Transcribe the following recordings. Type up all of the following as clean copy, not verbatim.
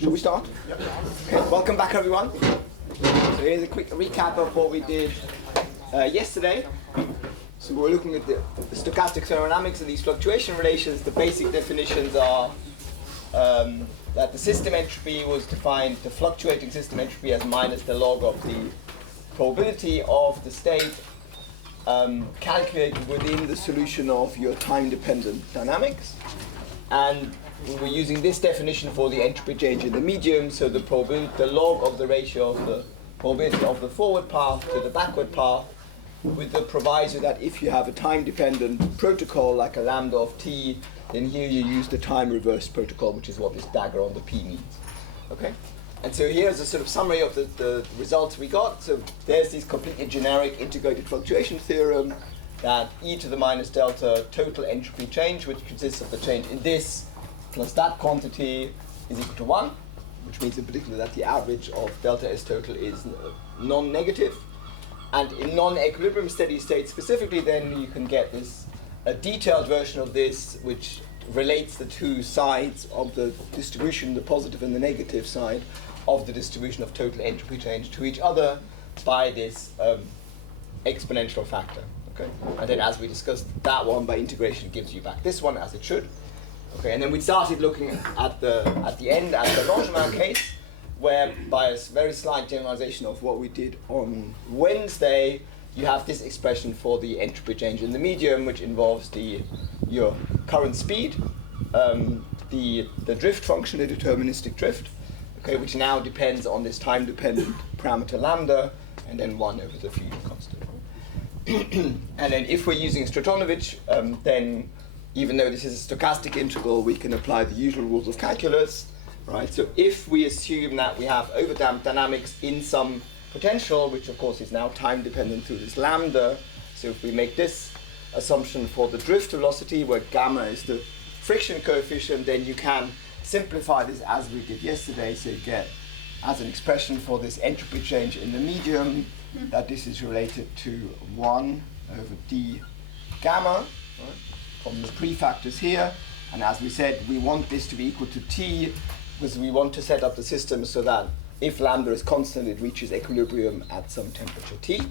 Shall we start? Yep. Okay, welcome back everyone. So here's a quick recap of what we did yesterday. So we're looking at the stochastic thermodynamics of these fluctuation relations. The basic definitions are that the system entropy was defined, the fluctuating system entropy, as minus the log of the probability of the state calculated within the solution of your time-dependent dynamics. And we were using this definition for the entropy change in the medium, so the log of the ratio of the probability of the forward path to the backward path, with the proviso that if you have a time-dependent protocol like a lambda of t, then here you use the time-reverse protocol, which is what this dagger on the p means. Okay? And so here's a sort of summary of the results we got. So there's this completely generic integrated fluctuation theorem that e to the minus delta total entropy change, which consists of the change in this plus that quantity, is equal to 1, which means in particular that the average of delta S total is non-negative. And in non-equilibrium steady state specifically, then you can get this a detailed version of this which relates the two sides of the distribution, the positive and the negative side of the distribution of total entropy change to each other by this exponential factor. Okay? And then as we discussed, that one by integration gives you back this one as it should. Okay, and then we started looking at the end at the Langevin case, where by a very slight generalization of what we did on Wednesday, you have this expression for the entropy change in the medium, which involves your current speed, the drift function, the deterministic drift, okay, which now depends on this time-dependent parameter lambda, and then 1 over the fusion constant. And then if we're using Stratonovich, then even though this is a stochastic integral, we can apply the usual rules of calculus, right? So if we assume that we have overdamped dynamics in some potential, which of course is now time dependent through this lambda, so if we make this assumption for the drift velocity, where gamma is the friction coefficient, then you can simplify this as we did yesterday. So you get as an expression for this entropy change in the medium, that this is related to 1 over d gamma, right, from the prefactors here. And as we said, we want this to be equal to t, because we want to set up the system so that if lambda is constant, it reaches equilibrium at some temperature t.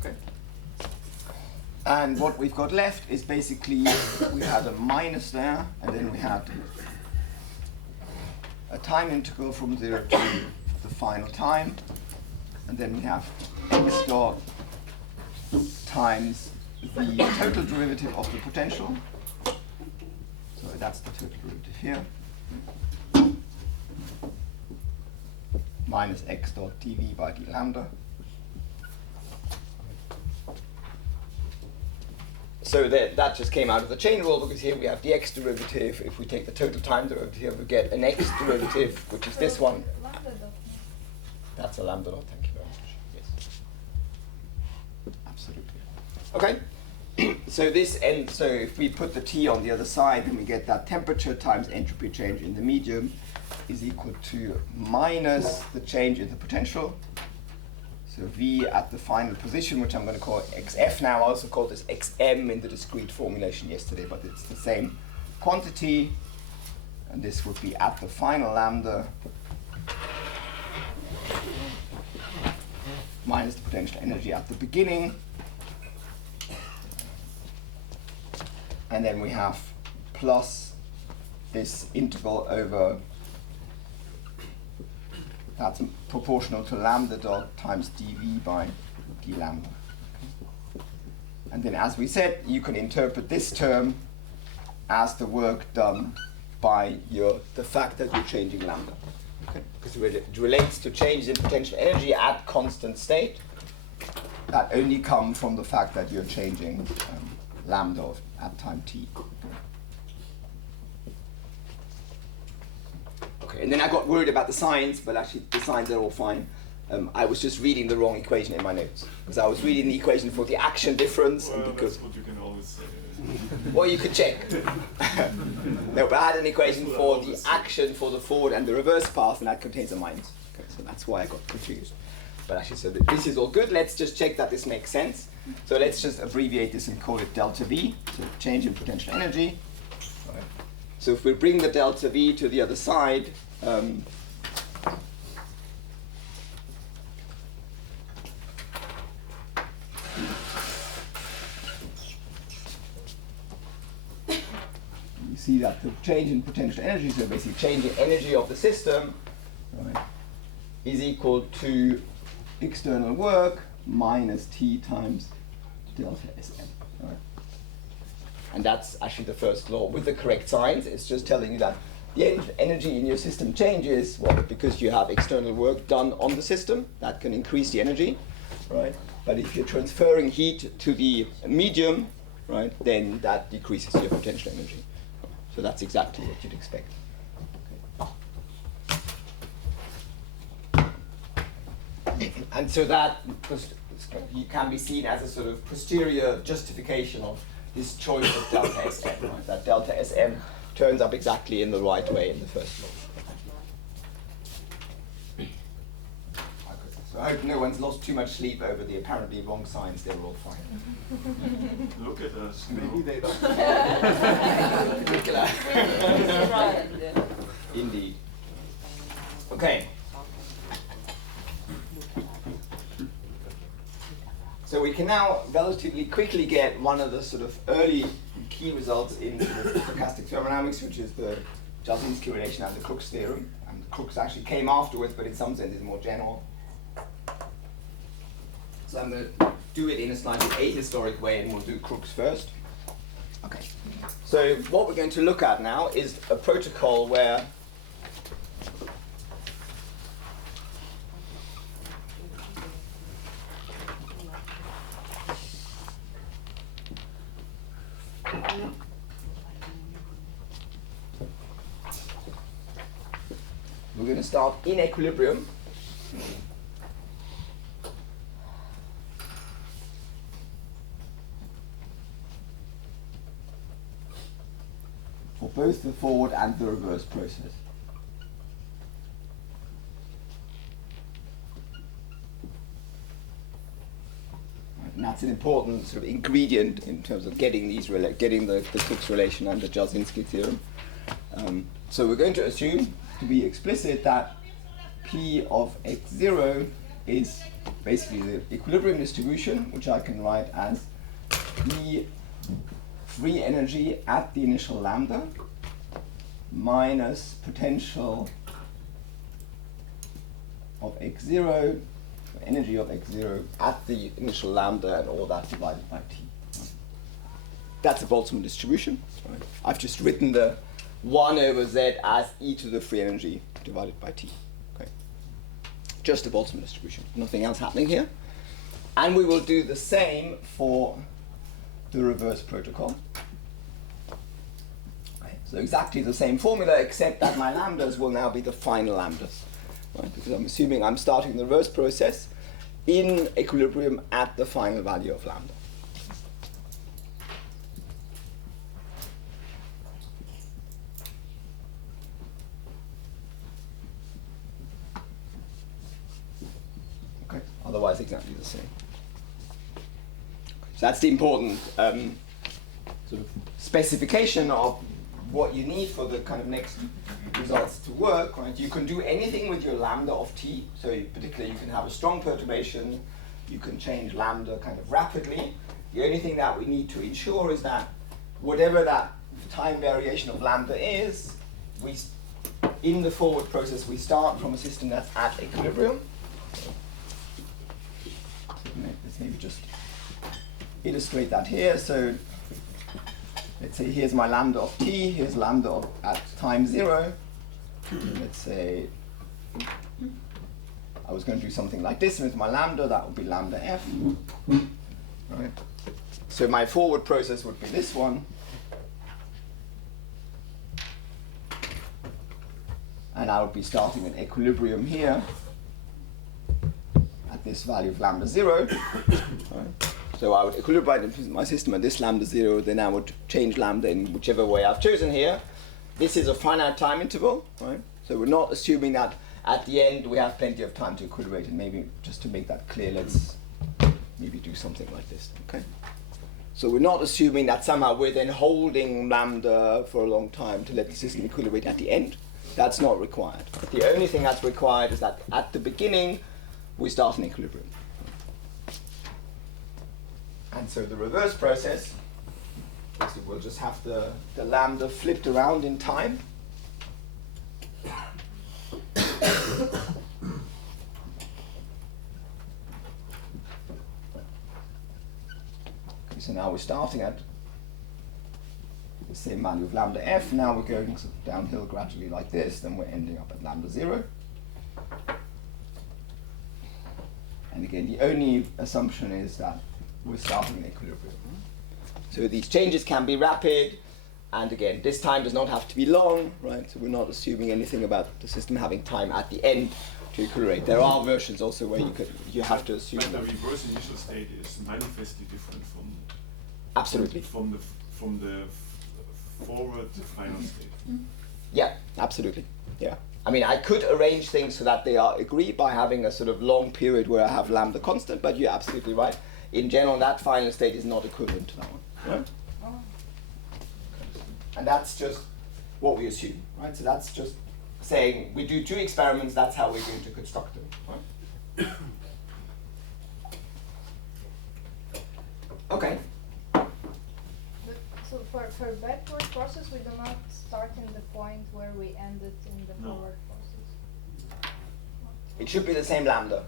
Okay. And what we've got left is basically, we had a minus there, and then we had a time integral from 0 to the final time, and then we have x dot times the total derivative of the potential. So that's the total derivative here. Minus x dot dv by d lambda. So that just came out of the chain rule, because here we have the x derivative. If we take the total time derivative, we get an x derivative, which is this one. That's a lambda dot, thank you very much. Yes. Absolutely. Okay. So so if we put the t on the other side, then we get that temperature times entropy change in the medium is equal to minus the change in the potential. So V at the final position, which I'm going to call xf now. I also called this xm in the discrete formulation yesterday, but it's the same quantity. And this would be at the final lambda minus the potential energy at the beginning. And then we have plus this integral over, that's proportional to lambda dot times dv by d lambda. And then as we said, you can interpret this term as the work done by the fact that you're changing lambda. Okay? Because it relates to changes in potential energy at constant state that only come from the fact that you're changing lambda at time t. Okay, and then I got worried about the signs, but actually the signs are all fine. I was just reading the wrong equation in my notes, because I was reading the equation for the action difference. Well, and because that's what you can always say. Well, you could check. No, but I had an equation for the action for the forward and the reverse path, and that contains a minus. Okay, so that's why I got confused. But actually, so this is all good. Let's just check that this makes sense. So let's just abbreviate this and call it delta V, so change in potential energy. Right. So if we bring the delta V to the other side, see that the change in potential energy, so basically change in energy of the system, right, is equal to external work minus T times delta Sm. Right? And that's actually the first law with the correct signs. It's just telling you that the energy in your system changes, well, because you have external work done on the system that can increase the energy, right? But if you're transferring heat to the medium, right, then that decreases your potential energy. So that's exactly what you'd expect. Okay. And so that can be seen as a sort of posterior justification of this choice of delta Sm, right? That delta Sm turns up exactly in the right way in the first law. So I hope no one's lost too much sleep over the apparently wrong signs. They're all fine. Look at us. Maybe they don't. Particular. Indeed. Okay. So we can now relatively quickly get one of the sort of early key results in stochastic thermodynamics, which is the Jasinski relation and the Crookes theorem. And the Crookes actually came afterwards, but in some sense is more general. So I'm going to do it in a slightly ahistoric way, and we'll do Crookes first. Okay. So what we're going to look at now is a protocol where we're going to start in equilibrium. For both the forward and the reverse process. And that's an important sort of ingredient in terms of getting these getting the Crookes relation and the Jasinski theorem. So we're going to assume, to be explicit, that P of x0 is basically the equilibrium distribution, which I can write as P free energy at the initial lambda minus potential of x0, energy of x0 at the initial lambda, and all that divided by t. That's a Boltzmann distribution. Right? I've just written the 1 over z as e to the free energy divided by t. Okay. Just a Boltzmann distribution. Nothing else happening here. And we will do the same for the reverse protocol. Okay. So exactly the same formula, except that my lambdas will now be the final lambdas. Right? Because I'm assuming I'm starting the reverse process in equilibrium at the final value of lambda. Okay. Otherwise exactly the same. So that's the important sort of specification of what you need for the kind of next results to work. Right? You can do anything with your lambda of t. So particularly you can have a strong perturbation. You can change lambda kind of rapidly. The only thing that we need to ensure is that whatever that time variation of lambda is, in the forward process we start from a system that's at equilibrium. Let's maybe just illustrate that here. So let's say here's my lambda of t, here's lambda of at time 0. Let's say I was going to do something like this with my lambda, that would be lambda f. Right. So my forward process would be this one. And I would be starting at equilibrium here at this value of lambda 0. Right. So I would equilibrate my system at this lambda 0, then I would change lambda in whichever way I've chosen here. This is a finite time interval, right? So we're not assuming that at the end we have plenty of time to equilibrate, and maybe just to make that clear, let's maybe do something like this, okay? So we're not assuming that somehow we're then holding lambda for a long time to let the system equilibrate at the end. That's not required. The only thing that's required is that at the beginning we start in equilibrium. And so the reverse process basically we'll just have the lambda flipped around in time. So now we're starting at the same value of lambda f. Now we're going downhill gradually like this. Then we're ending up at lambda 0. And again, the only assumption is that we're starting in equilibrium. So these changes can be rapid. And again, this time does not have to be long, right? So we're not assuming anything about the system having time at the end to equilibrate. There are versions also where you have to assume. But the reverse initial state is manifestly different from. Absolutely. From the forward final state. Yeah, absolutely. Yeah. I mean, I could arrange things so that they are agree by having a sort of long period where I have lambda constant, but you're absolutely right. In general, that final state is not equivalent to that one, right? And that's just what we assume, right? So that's just saying we do 2 experiments, that's how we're going to construct them, right? Okay. So for backward process, we do not start in the point where we ended in the forward process. It should be the same lambda.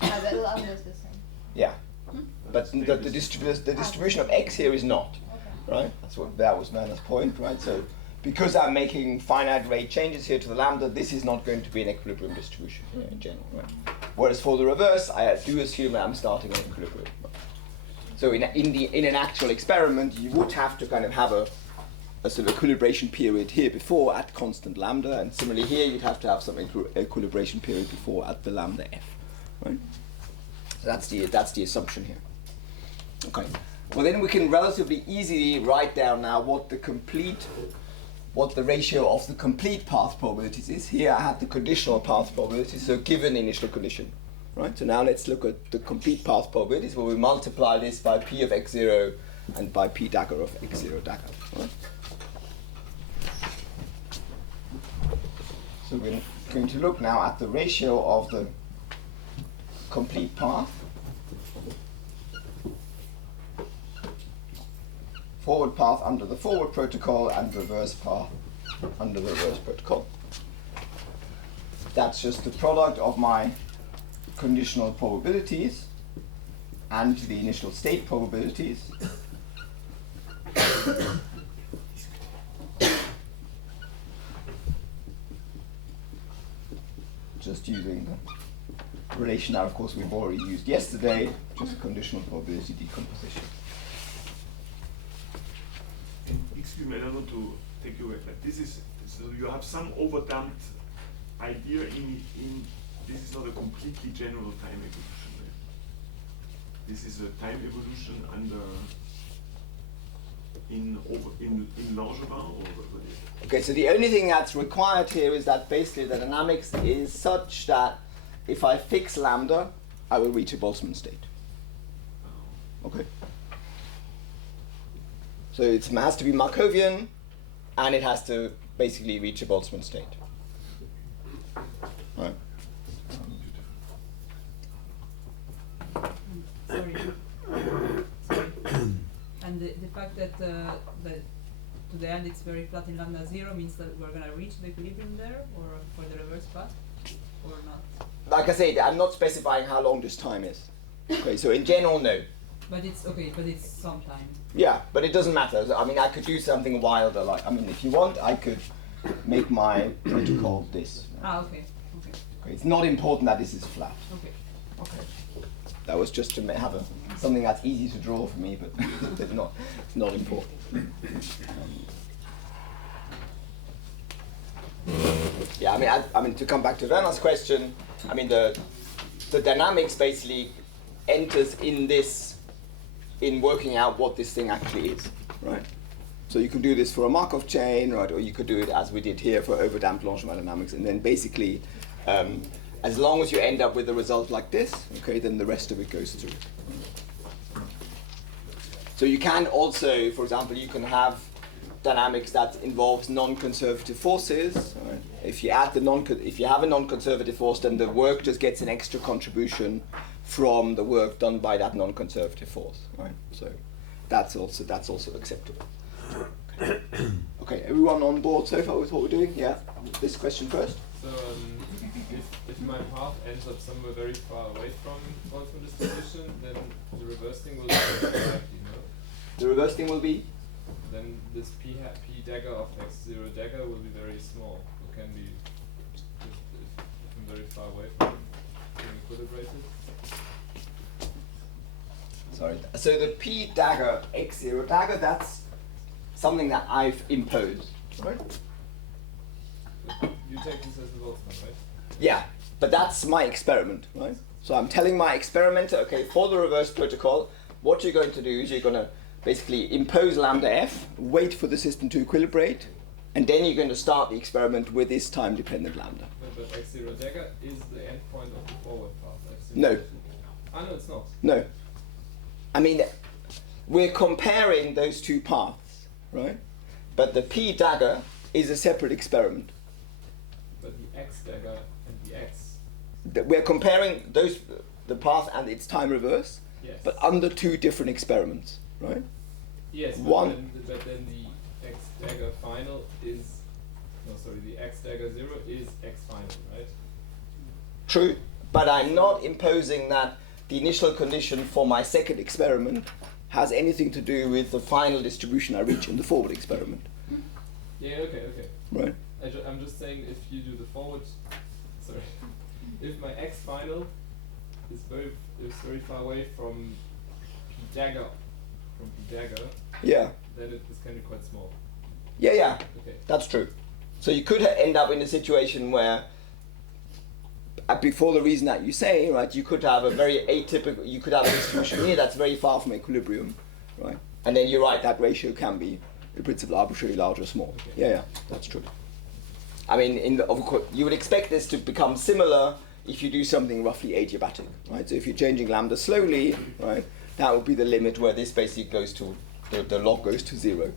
The lambda is the same. Yeah. But the distribution of x here is not. Right? That was Werner's point, right? So because I'm making finite rate changes here to the lambda, this is not going to be an equilibrium distribution here in general, right? Whereas for the reverse, I do assume that I'm starting in equilibrium. So in an actual experiment, you would have to kind of have a sort of equilibration period here before at constant lambda, and similarly here you'd have to have some equilibration period before at the lambda f, right? So that's the assumption here. Okay. Well, then we can relatively easily write down now what the ratio of the complete path probabilities is. Here I have the conditional path probabilities, so given the initial condition, right? So now let's look at the complete path probabilities, where we multiply this by p of x0 and by p dagger of x0 dagger, right? So we're going to look now at the ratio of the complete path, forward path under the forward protocol and reverse path under the reverse protocol. That's just the product of my conditional probabilities and the initial state probabilities. Just using the relation that, of course, we've already used yesterday, just conditional probability decomposition. Excuse me, I don't want to take you away, but this is, so you have some overdamped idea in this is not a completely general time evolution, right? This is a time evolution under in Langevin, or what is it? Okay, so the only thing that's required here is that basically the dynamics is such that if I fix lambda, I will reach a Boltzmann state. Okay. So it has to be Markovian, and it has to basically reach a Boltzmann state. Right. Sorry. And the fact that to the end it's very flat in lambda 0 means that we're going to reach the equilibrium there, or for the reverse path, or not? Like I said, I'm not specifying how long this time is. Okay, so in general, no. But it's okay, but it's some time. Yeah, but it doesn't matter. I mean, I could do something wilder. Like, I mean, if you want, I could make my protocol this. Ah, okay. Okay. Okay, it's not important that this is flat. Okay. Okay. That was just to have something that's easy to draw for me, but it's not important. Yeah, I mean, to come back to Werner's question, I mean, the dynamics basically enters in this, in working out what this thing actually is, right? So you can do this for a Markov chain, right? Or you could do it as we did here for overdamped Langevin dynamics, and then basically, as long as you end up with a result like this, okay, then the rest of it goes through. So you can also, for example, you can have dynamics that involves non-conservative forces. Right? If you add if you have a non-conservative force, then the work just gets an extra contribution from the work done by that non-conservative force. Right? So that's also acceptable. Okay, everyone on board so far with what we're doing? Yeah. This question first. So if my path ends up somewhere very far away from Boltzmann distribution, then the reverse thing will be very likely, no? The reverse thing will be? Then this p dagger of x0 dagger will be very small. It can be just if I'm very far away from being equilibrated. Sorry. So the p dagger, x0 dagger, that's something that I've imposed, right? You take this as the Boltzmann, right? Yeah, but that's my experiment, right? So I'm telling my experimenter, okay, for the reverse protocol, what you're going to do is you're going to basically impose lambda f, wait for the system to equilibrate, and then you're going to start the experiment with this time-dependent lambda. But x0 dagger is the endpoint of the forward path. No. Ah, no, it's not. No. I mean, we're comparing those two paths, right? But the p dagger is a separate experiment. But the x dagger and the x. We're comparing the path and its time reverse, Yes. but under two different experiments, right? Yes, One. but then the x dagger final is, no, sorry, the x dagger 0 is x final, right? True, but I'm not imposing that the initial condition for my second experiment has anything to do with the final distribution I reach in the forward experiment, Yeah, okay. right? I'm just saying if you do the forward, sorry, if my x final is very far away from p dagger, Yeah, then it can be quite small. yeah, Okay. that's true. So you could end up in a situation where, before the reason that you say, right, you could have a very atypical, you could have a distribution here that's very far from equilibrium, right? And then you're right, that ratio can be in principle arbitrarily large or small. Okay. Yeah, that's true. I mean, of course, you would expect this to become similar if you do something roughly adiabatic, right? So if you're changing lambda slowly, right, that would be the limit where this basically goes to, the log goes to 0,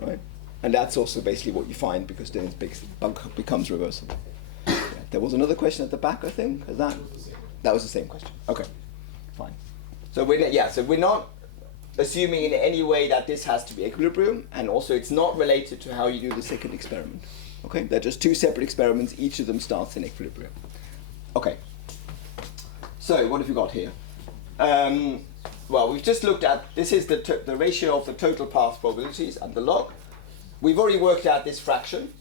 right? And that's also basically what you find because then it becomes reversible. Yeah. There was another question at the back, I think. Is that was the same question. Okay, fine. So we're not assuming in any way that this has to be equilibrium, and also it's not related to how you do the second experiment. Okay, they're just two separate experiments. Each of them starts in equilibrium. Okay. So what have you got here? Well, we've just looked at, this is the ratio of the total path probabilities and the log. We've already worked out this fraction.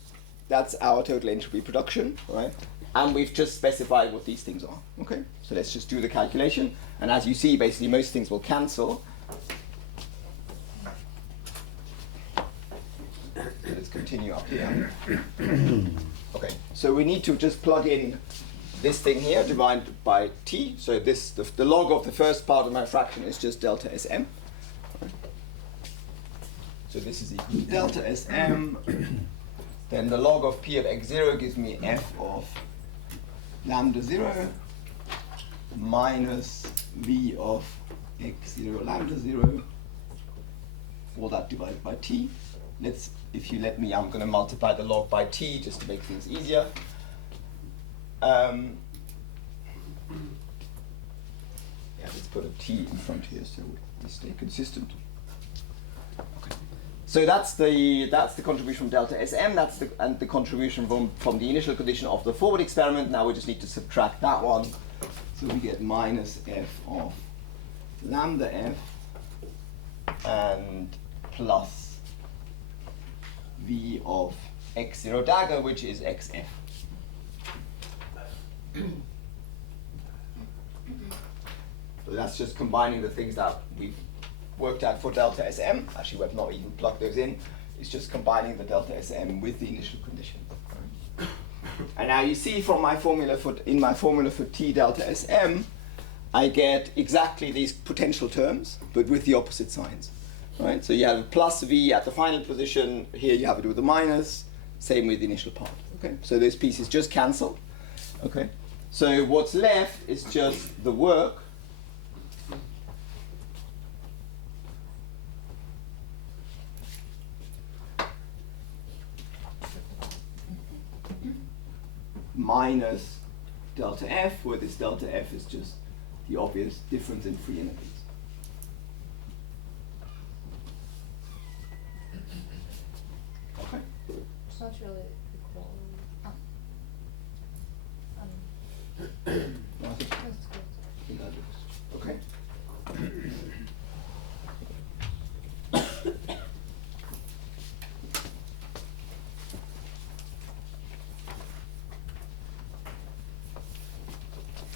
That's our total entropy production, right? And we've just specified what these things are. Okay, so let's just do the calculation. And as you see, basically most things will cancel. Let's continue up here. Okay, so we need to just plug in this thing here divided by t. So this the log of the first part of my fraction is just delta Sm. So this is equal to delta Sm. Then the log of p of x0 gives me f of lambda 0 minus v of x0 lambda 0. All that divided by t. If you let me, I'm going to multiply the log by t just to make things easier. Yeah, let's put a t in front here so we stay consistent. Okay. So that's the contribution from delta Sm. And the contribution from the initial condition of the forward experiment. Now we just need to subtract that one, so we get minus f of lambda f and plus v of x0 dagger, which is xf. So that's just combining the things that we've worked out for delta Sm. Actually, we've not even plugged those in. It's just combining the delta Sm with the initial condition. And now you see from my formula for t delta Sm, I get exactly these potential terms, but with the opposite signs. Right? So you have a plus v at the final position. Here you have it with a minus. Same with the initial part. Okay. So those pieces just cancel. Okay. So what's left is just the work minus delta f, where this delta f is just the obvious difference in free energies. it's not really equal. No, I think That's good. that is. Okay.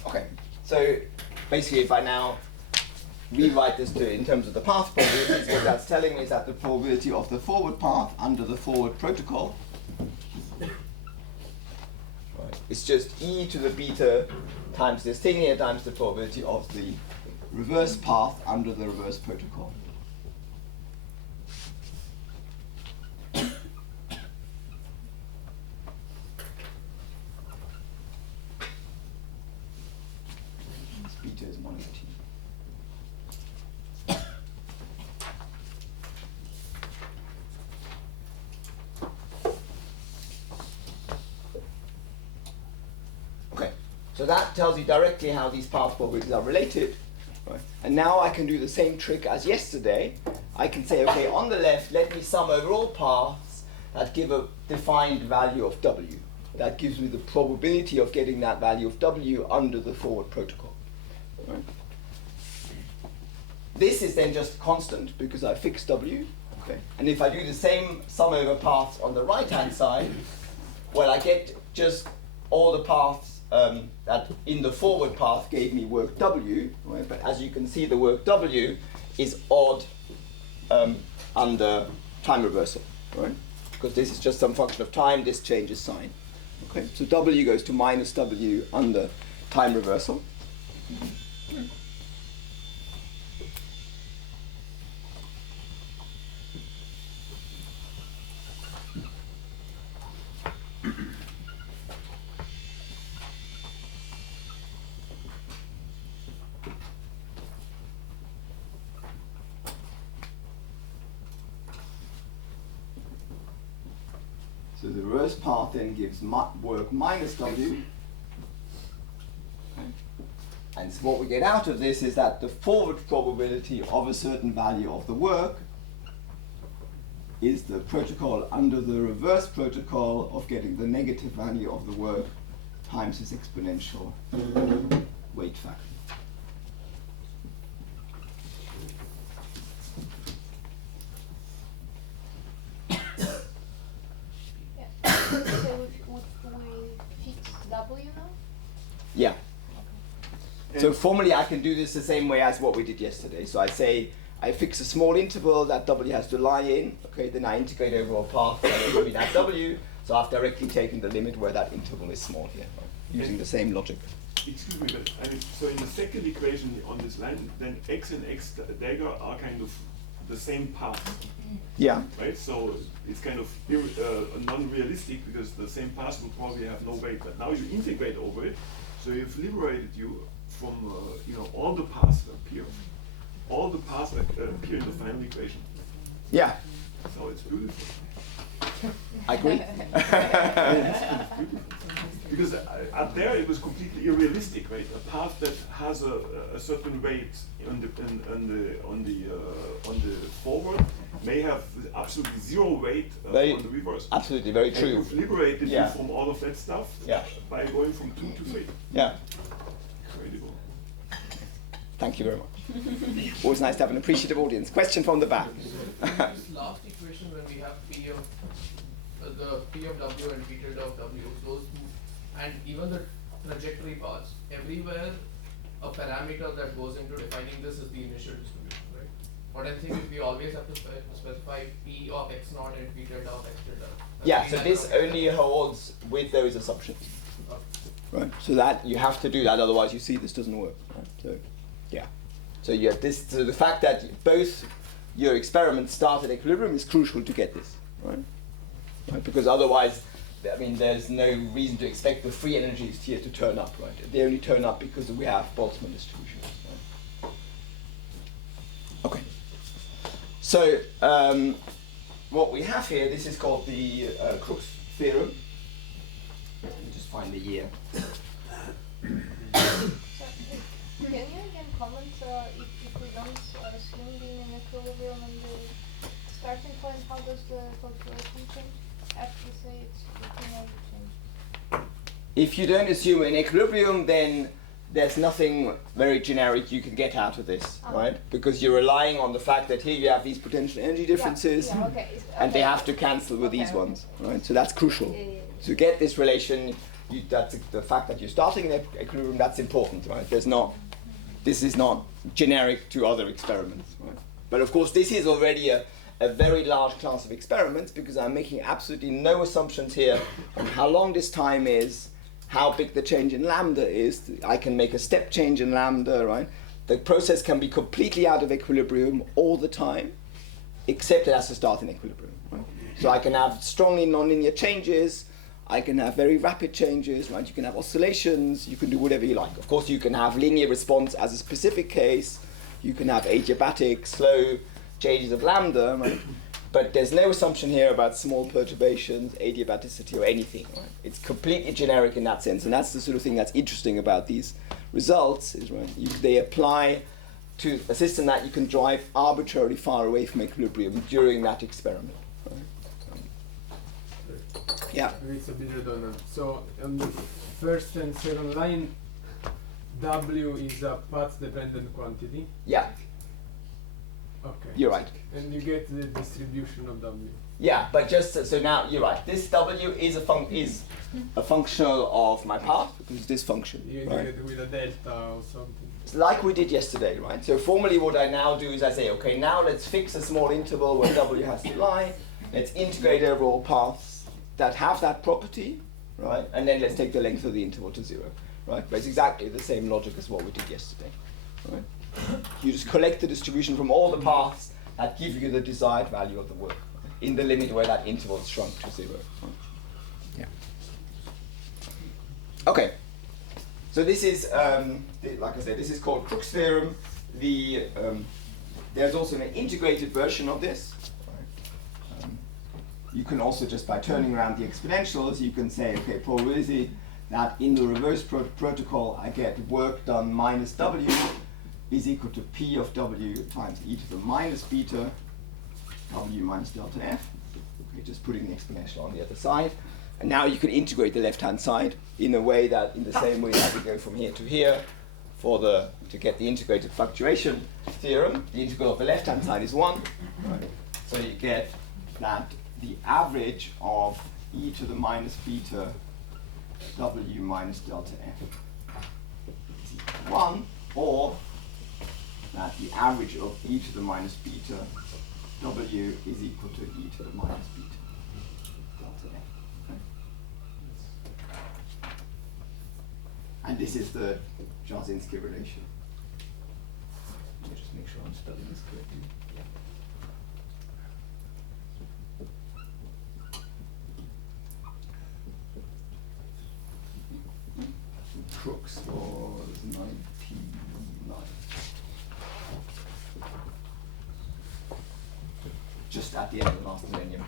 Okay, so basically if I now rewrite this in terms of the path probabilities, what that's telling me is that the probability of the forward path under the forward protocol is just e to the beta times this thing here times the probability of the reverse path under the reverse protocol. This beta is 118. Okay, so that tells you directly how these path probabilities are related. Right. And now I can do the same trick as yesterday. I can say, okay, on the left, let me sum over all paths that give a defined value of W. That gives me the probability of getting that value of W under the forward protocol. Right. This is then just constant because I fixed W. Okay. And if I do the same sum over paths on the right-hand side, well, I get just all the paths that in the forward path gave me work W, right? But as you can see, the work W is odd under time reversal, right? Because this is just some function of time, this changes sign. Okay, so W goes to minus W under time reversal. So the reverse path then gives work minus W. Okay. And so what we get out of this is that the forward probability of a certain value of the work is the protocol under the reverse protocol of getting the negative value of the work times its exponential weight factor. So we fix W now? Yeah. So formally I can do this the same way as what we did yesterday. So I say I fix a small interval that W has to lie in, okay, then I integrate over a path that between that W, so I've directly taken the limit where that interval is small here, right, using the same logic. Excuse me, but I mean, so in the second equation on this line, then x and x dagger are kind of the same path, Yeah. right? So it's kind of non-realistic because the same path will probably have no weight. But now you integrate over it, so you've liberated you from all the paths appear. All the paths appear in the final equation. Yeah, So it's beautiful. I agree. Because up there it was completely unrealistic, right? A path that has a certain weight on the forward may have absolutely zero weight on the reverse. Absolutely, very true. And you've liberated Yeah. you from all of that stuff by going from 2 to 3. Yeah, Incredible. thank you very much. Always nice to have an appreciative audience. Question from the back. This last equation when we have P of the P of W and P tilde of W, those two, and even the trajectory paths, everywhere a parameter that goes into defining this is the initial distribution, right? What I think is we always have to specify P of x naught and P tilde of x tilde. Yeah, so this only holds with those assumptions. Right, so that you have to do that, otherwise you see this doesn't work. Right? So, yeah. So you have this. So the fact that both your experiments start at equilibrium is crucial to get this, right? Right? Because otherwise, I mean, there's no reason to expect the free energies here to turn up, right? They only turn up because we have Boltzmann distribution. Right? Okay. So what we have here, this is called the Crookes theorem. Let me just find the year. So, can you again comment if we don't assume being in equilibrium and the starting point, how does the calculation change? after say it's looking at the change? If you don't assume an equilibrium, then there's nothing very generic you can get out of this, right? Because you're relying on the fact that here you have these potential energy differences, Yeah, okay. and they Okay. have to cancel with these Okay. ones, right? So that's crucial. Yeah, yeah, yeah. To get this relation, that's the fact that you're starting in equilibrium, that's important, right? This is not generic to other experiments, right? But of course, this is already a very large class of experiments because I'm making absolutely no assumptions here on how long this time is, how big the change in lambda is. I can make a step change in lambda, right? The process can be completely out of equilibrium all the time, except it has to start in equilibrium, right? So I can have strongly nonlinear changes, I can have very rapid changes, right? You can have oscillations, you can do whatever you like. Of course, you can have linear response as a specific case, you can have adiabatic, slow changes of lambda, right? But there's no assumption here about small perturbations, adiabaticity, or anything, right? It's completely generic in that sense, and that's the sort of thing that's interesting about these results, is right? They apply to a system that you can drive arbitrarily far away from equilibrium during that experiment. Right? Yeah. It's a bit redundant. So on the first and second line, W is a path-dependent quantity. Yeah, Okay. you're right. And you get the distribution of W. Yeah, but just so now you're right. This W is a functional of my path because it's this function, You right? get it with a delta or something. It's like we did yesterday, right? So formally what I now do is I say, okay, now let's fix a small interval where W has to lie. Let's integrate over all paths that have that property, right? And then let's take the length of the interval to 0, right? But it's exactly the same logic as what we did yesterday, right? You just collect the distribution from all the paths that give you the desired value of the work in the limit where that interval is shrunk to 0. Right? Yeah. Okay. So this is, like I said, this is called Crookes theorem. There's also an integrated version of this. Right? You can also, just by turning around the exponentials, you can say, okay, probability that in the reverse protocol I get work done minus W is equal to P of W times e to the minus beta W minus delta F. Okay, just putting the exponential on the other side. And now you can integrate the left-hand side in a way that, in the same way that we go from here to here, to get the integrated fluctuation theorem, the integral of the left-hand side is 1. Right? So you get that the average of e to the minus beta W minus delta F is equal to 1, or that the average of e to the minus beta W is equal to e to the minus beta delta F. And this is the Jarzynski relation. Let me just make sure I'm spelling this correctly. Crookes was 1909. Just at the end of the last millennium.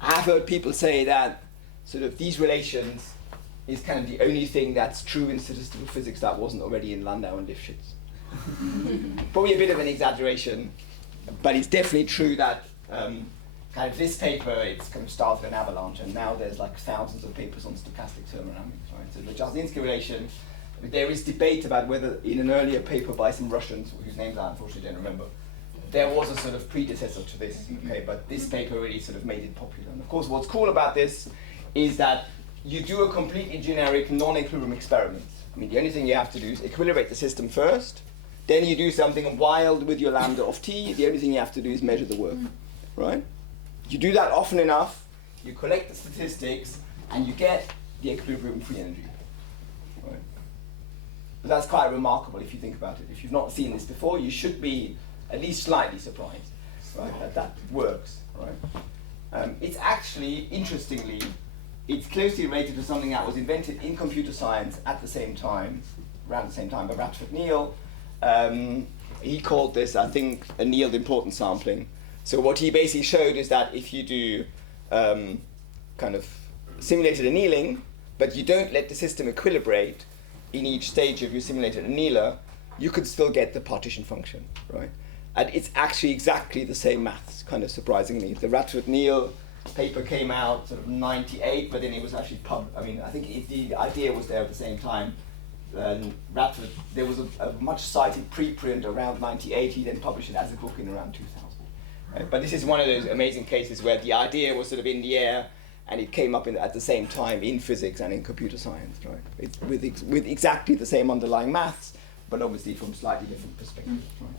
I've heard people say that sort of these relations is kind of the only thing that's true in statistical physics that wasn't already in Landau and Lifshitz. Probably a bit of an exaggeration, but it's definitely true that kind of this paper, it's kind of started an avalanche, and now there's like thousands of papers on stochastic thermodynamics, right? So the Jarzynski relation, there is debate about whether in an earlier paper by some Russians, whose names I unfortunately don't remember, there was a sort of predecessor to this, okay? But this paper really sort of made it popular. And of course, what's cool about this is that you do a completely generic non-equilibrium experiment. I mean, the only thing you have to do is equilibrate the system first, then you do something wild with your lambda of t, the only thing you have to do is measure the work, right? You do that often enough, you collect the statistics, and you get the equilibrium free energy, right? But that's quite remarkable if you think about it. If you've not seen this before, you should be at least slightly surprised, right, that works, right? It's actually, interestingly, it's closely related to something that was invented in computer science at the same time, around the same time, by Radford Neal. He called this, I think, annealed importance sampling. So what he basically showed is that if you do kind of simulated annealing, but you don't let the system equilibrate in each stage of your simulated annealer, you could still get the partition function, right? And it's actually exactly the same maths, kind of surprisingly. The Radford Neal paper came out sort of 98, but then it was actually I think the idea was there at the same time. Radford, there was a much cited preprint around 98. He then published it as a book in around 2000. Right? But this is one of those amazing cases where the idea was sort of in the air, and it came up at the same time in physics and in computer science, right? With exactly the same underlying maths, but obviously from slightly different perspectives, right?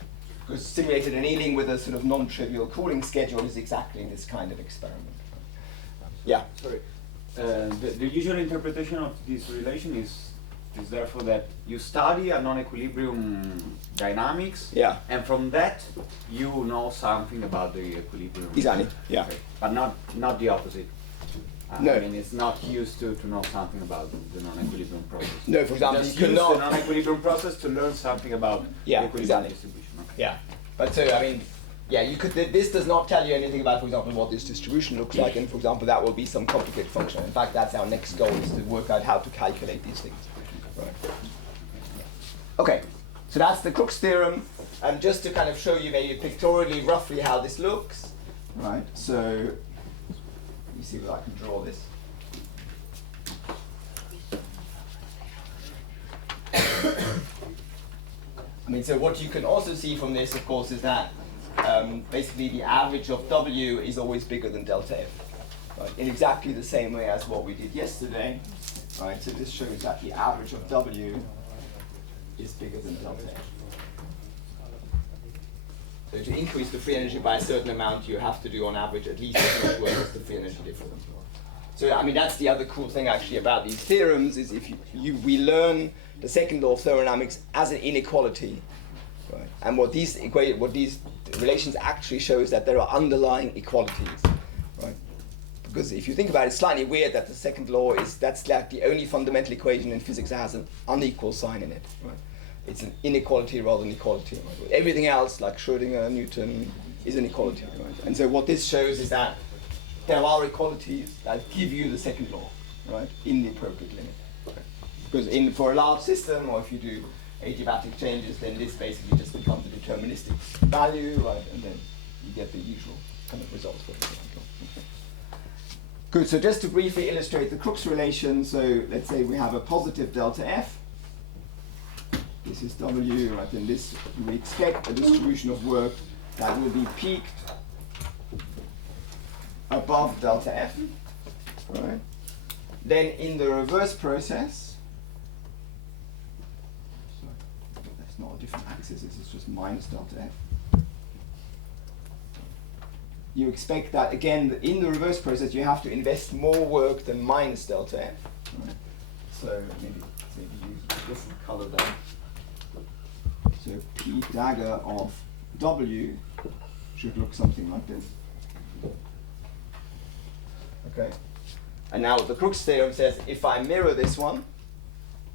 Because simulated annealing with a sort of non-trivial cooling schedule is exactly this kind of experiment. Right? Yeah. Sorry. The usual interpretation of this relation is therefore that you study a non-equilibrium dynamics, Yeah. and from that you know something about the equilibrium. Exactly. Yeah. Okay. But not the opposite. No. I mean, it's not used to know something about the non-equilibrium process. No, for example, Just you use the cannot. non-equilibrium process to learn something about Yeah, the equilibrium exactly. distribution. Okay. Yeah, but so I mean, yeah, you could. This does not tell you anything about, for example, what this distribution looks like, and for example, that will be some complicated function. In fact, that's our next goal, is to work out how to calculate these things. Right. Okay, so that's the Crookes theorem, and just to kind of show you maybe pictorially, roughly how this looks. Right. So, let me see if I can draw this. I mean, so what you can also see from this, of course, is that basically the average of W is always bigger than delta F, right? In exactly the same way as what we did yesterday, right? So this shows that the average of W is bigger than delta F. So to increase the free energy by a certain amount, you have to do on average at least as much work as the free energy difference. So I mean, that's the other cool thing actually about these theorems, is if we learn the second law of thermodynamics as an inequality, right? And what these relations actually show is that there are underlying equalities, right? Because if you think about it, it's slightly weird that the second law that's like the only fundamental equation in physics that has an unequal sign in it, right? It's an inequality rather than equality. Right? Everything else, like Schrödinger, Newton, is an equality, right? And so what this shows is that there are equalities that give you the second law, right, in the appropriate limit. Right? Because for a large system, or if you do adiabatic changes, then this basically just becomes a deterministic value, right, and then you get the usual kind of results for the second law. Okay. Good, so just to briefly illustrate the Crookes relation, so let's say we have a positive delta F. This is W, right, and this, we expect a distribution of work that will be peaked above delta F, right? Then in the reverse process, sorry, that's not a different axis, this is just minus delta F. You expect that, again, in the reverse process, you have to invest more work than minus delta F, right? So maybe use a different color there. So P dagger of W should look something like this. Okay. And now the Crookes theorem says if I mirror this one,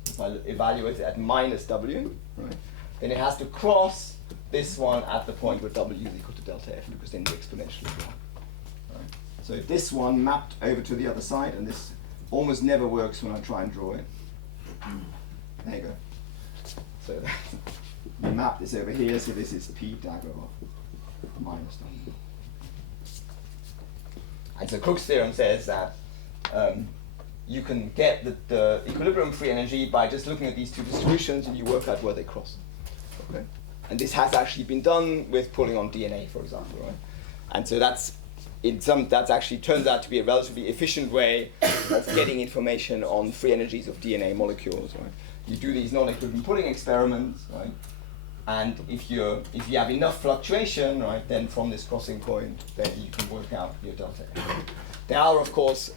if I evaluate it at minus W, right, then it has to cross this one at the point where W is equal to delta F, because then the exponential is 1. Right? So if this one mapped over to the other side, and this almost never works when I try and draw it. There you go. So we map this over here, so this is P dagger of minus W. And so Crookes theorem says that you can get the equilibrium free energy by just looking at these two distributions, and you work out where they cross. Okay? And this has actually been done with pulling on DNA, for example, right? And so that's actually turns out to be a relatively efficient way of getting information on free energies of DNA molecules, right? You do these non-equilibrium pulling experiments, right? And if you have enough fluctuation, right, then from this crossing point, then you can work out your delta F. There are, of course,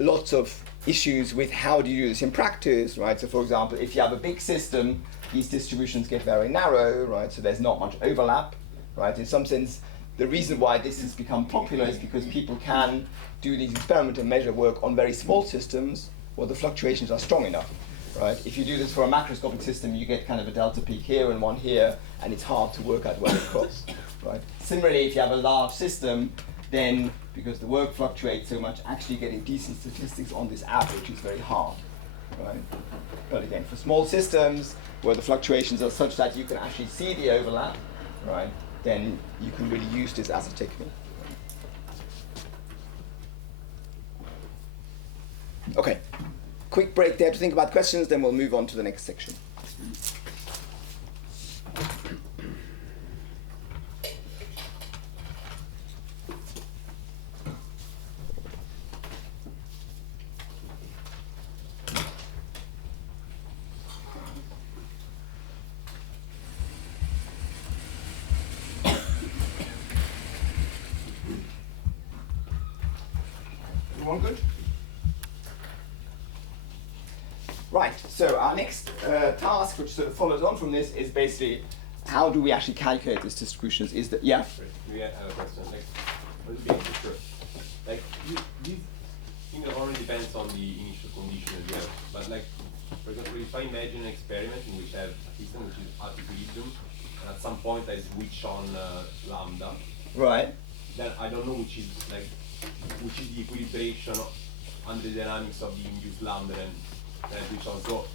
lots of issues with how do you do this in practice, right? So, for example, if you have a big system, these distributions get very narrow, right? So there's not much overlap, right? In some sense, the reason why this has become popular is because people can do these experiments and measure work on very small systems where the fluctuations are strong enough. Right? If you do this for a macroscopic system, you get kind of a delta peak here and one here, and it's hard to work out where they cross. Right? Similarly, if you have a large system, then because the work fluctuates so much, actually getting decent statistics on this average is very hard. Right? But again, for small systems where the fluctuations are such that you can actually see the overlap, right, then you can really use this as a technique. Okay, quick break there to think about questions, then we'll move on to the next section. Everyone good? Right, so our next task, which sort of follows on from this, is basically how do we actually calculate these distributions? Is that, yeah? We have a question. Like, on the big picture, like, this thing already depends on the initial condition that you have. But, like, for example, if I imagine an experiment in which I have a system which is at equilibrium, and at some point I switch on lambda, Right. then I don't know which is the equilibration under the dynamics of the induced lambda and switch on. So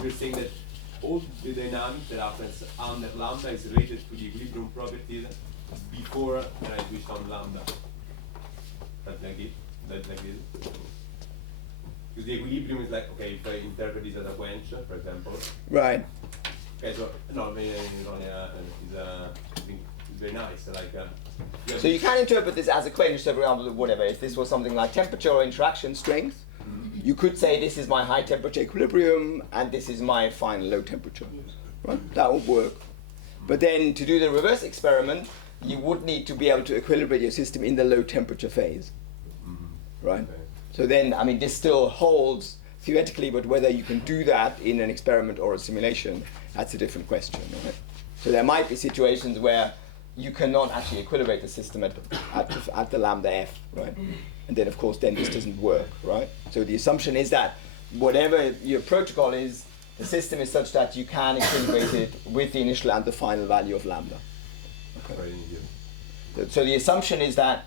we're saying that all the dynamics that happens under lambda is related to the equilibrium properties before I switch on lambda. That's like it. That's like this. Because the equilibrium is like, okay, if I interpret this as a quench, for example. Right. Okay, so no, I mean, it's very nice. Like. So you can interpret this as a quench, so for example, whatever, if this was something like temperature or interaction strength, you could say this is my high temperature equilibrium and this is my final low temperature. Right? That would work. But then to do the reverse experiment, you would need to be able to equilibrate your system in the low temperature phase. Right? Okay. So then, I mean, this still holds theoretically, but whether you can do that in an experiment or a simulation, that's a different question. Right? So there might be situations where you cannot actually equilibrate the system at the lambda f, right? And then, of course, then this doesn't work, right? So the assumption is that whatever your protocol is, the system is such that you can equilibrate it with the initial and the final value of lambda. Okay. So the assumption is that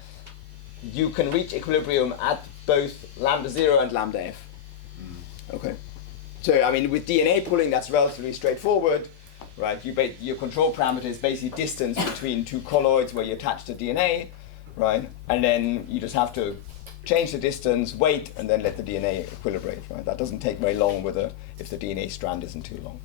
you can reach equilibrium at both lambda 0 and lambda f. Okay. So, I mean, with DNA pooling, that's relatively straightforward. Right, your control parameter is basically distance between two colloids where you attach the DNA, right? And then you just have to change the distance, wait, and then let the DNA equilibrate, right? That doesn't take very long if the DNA strand isn't too long,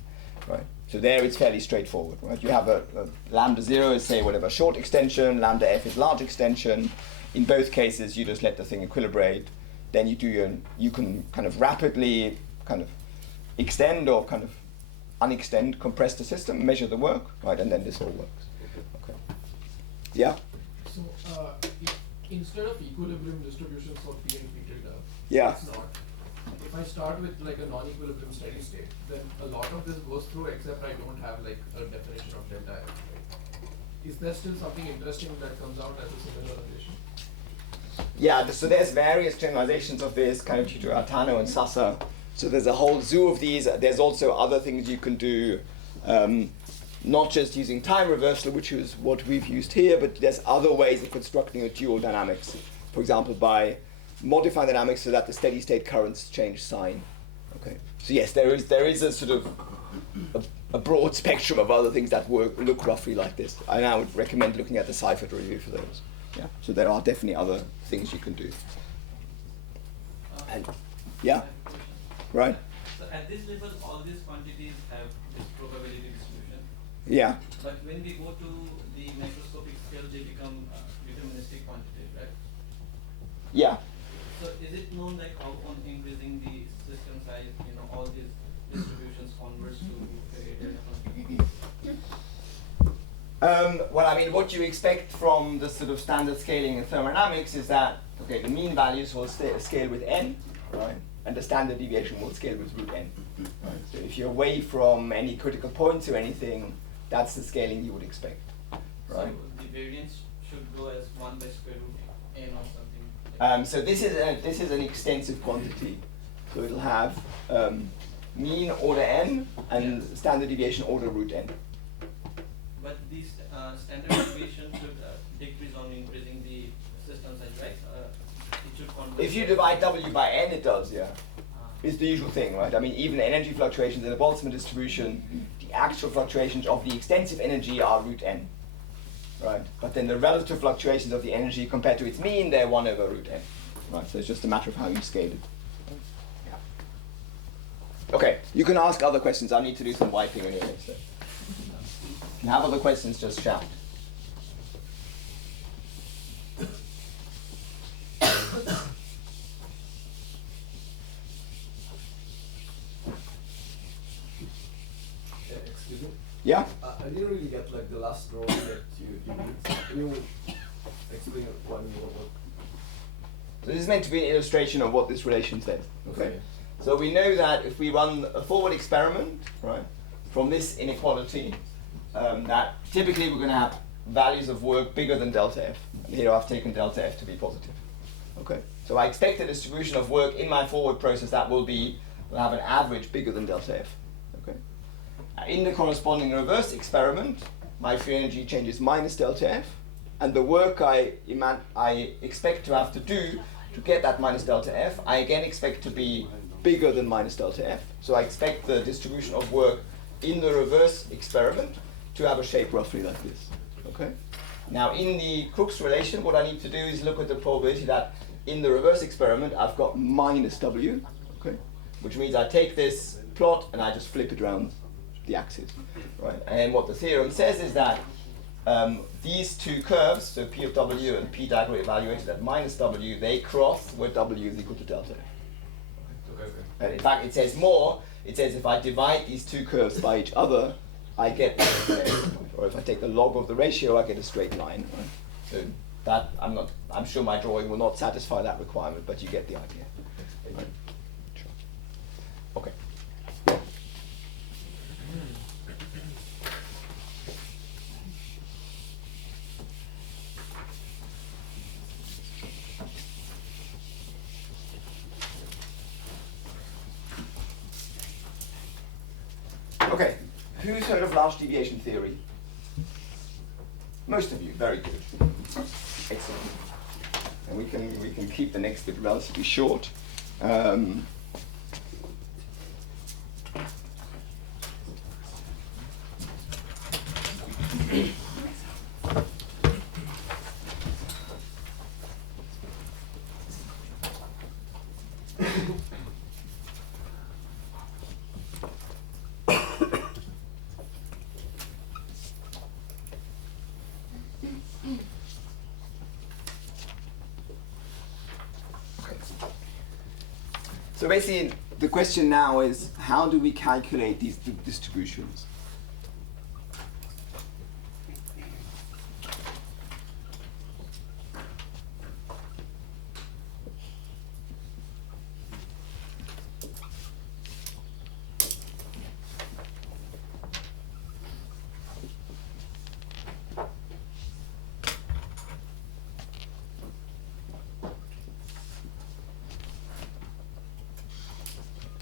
right? So there it's fairly straightforward, right? You have a lambda 0 is, say, whatever, short extension, lambda f is large extension. In both cases, you just let the thing equilibrate. Then you can kind of rapidly kind of extend or kind of unextend, compress the system, measure the work, right, and then this all works. Okay. Yeah? So, instead of equilibrium distributions for P and P tilde, Yeah. it's not. If I start with like a non-equilibrium steady state, then a lot of this goes through, except I don't have like a definition of delta F. Is there still something interesting that comes out as a similar relation? Yeah, so there's various generalizations of this, kind of due to Artano and Sasa. So there's a whole zoo of these. There's also other things you can do, not just using time reversal, which is what we've used here, but there's other ways of constructing a dual dynamics. For example, by modifying dynamics so that the steady state currents change sign. Okay. So yes, there is a sort of a broad spectrum of other things that look roughly like this. And I would recommend looking at the Seifert review for those. Yeah. So there are definitely other things you can do. And yeah. Right. So at this level, all these quantities have this probability distribution. Yeah. But when we go to the macroscopic scale, they become deterministic quantities, right? Yeah. So is it known like how on increasing the system size, all these distributions converge to a delta function? Well, I mean, what you expect from the sort of standard scaling in thermodynamics is that, okay, the mean values will scale with n, right? And the standard deviation will scale with root n. Right? So if you're away from any critical points or anything, that's the scaling you would expect. Right? So the variance should go as 1 by square root n or something. So this is an extensive quantity. So it'll have mean order n and standard deviation order root n. But this standard deviation should decrease on increasing the system size, right? It should converge. If you divide W by n, it does, yeah. It's the usual thing, right? I mean, even energy fluctuations in a Boltzmann distribution, the actual fluctuations of the extensive energy are root n, right? But then the relative fluctuations of the energy compared to its mean, they're 1 over root n, right? So it's just a matter of how you scale it. You can ask other questions. I need to do some wiping anyway. So. If you have other questions, just shout. Excuse me? Yeah? I didn't really get like the last drawing that you did. Can you explain what you want? So this is meant to be an illustration of what this relation says. Okay. So we know that if we run a forward experiment, right, from this inequality, that typically we're going to have values of work bigger than delta f. And here I've taken delta f to be positive. Okay. So I expect a distribution of work in my forward process that will have an average bigger than delta f. Okay. In the corresponding reverse experiment, my free energy change is minus delta f, and the work I expect to have to do to get that minus delta f, I again expect to be bigger than minus delta f. So I expect the distribution of work in the reverse experiment to have a shape roughly like this. Okay. Now in the Crookes relation, what I need to do is look at the probability that in the reverse experiment I've got minus w, okay, which means I take this plot and I just flip it around the axis, right? And what the theorem says is that these two curves, so P of W and P dagger evaluated at minus W, they cross where W is equal to delta. Okay. And in fact, it says more. It says if I divide these two curves by each other, I get, or if I take the log of the ratio, I get a straight line. Right? So that I'm sure my drawing will not satisfy that requirement, but you get the idea. Right? Sure. Okay. Okay, who's heard of large deviation theory? Most of you, very good. Excellent. And we can keep the next bit relatively short. So basically, the question now is, how do we calculate these distributions?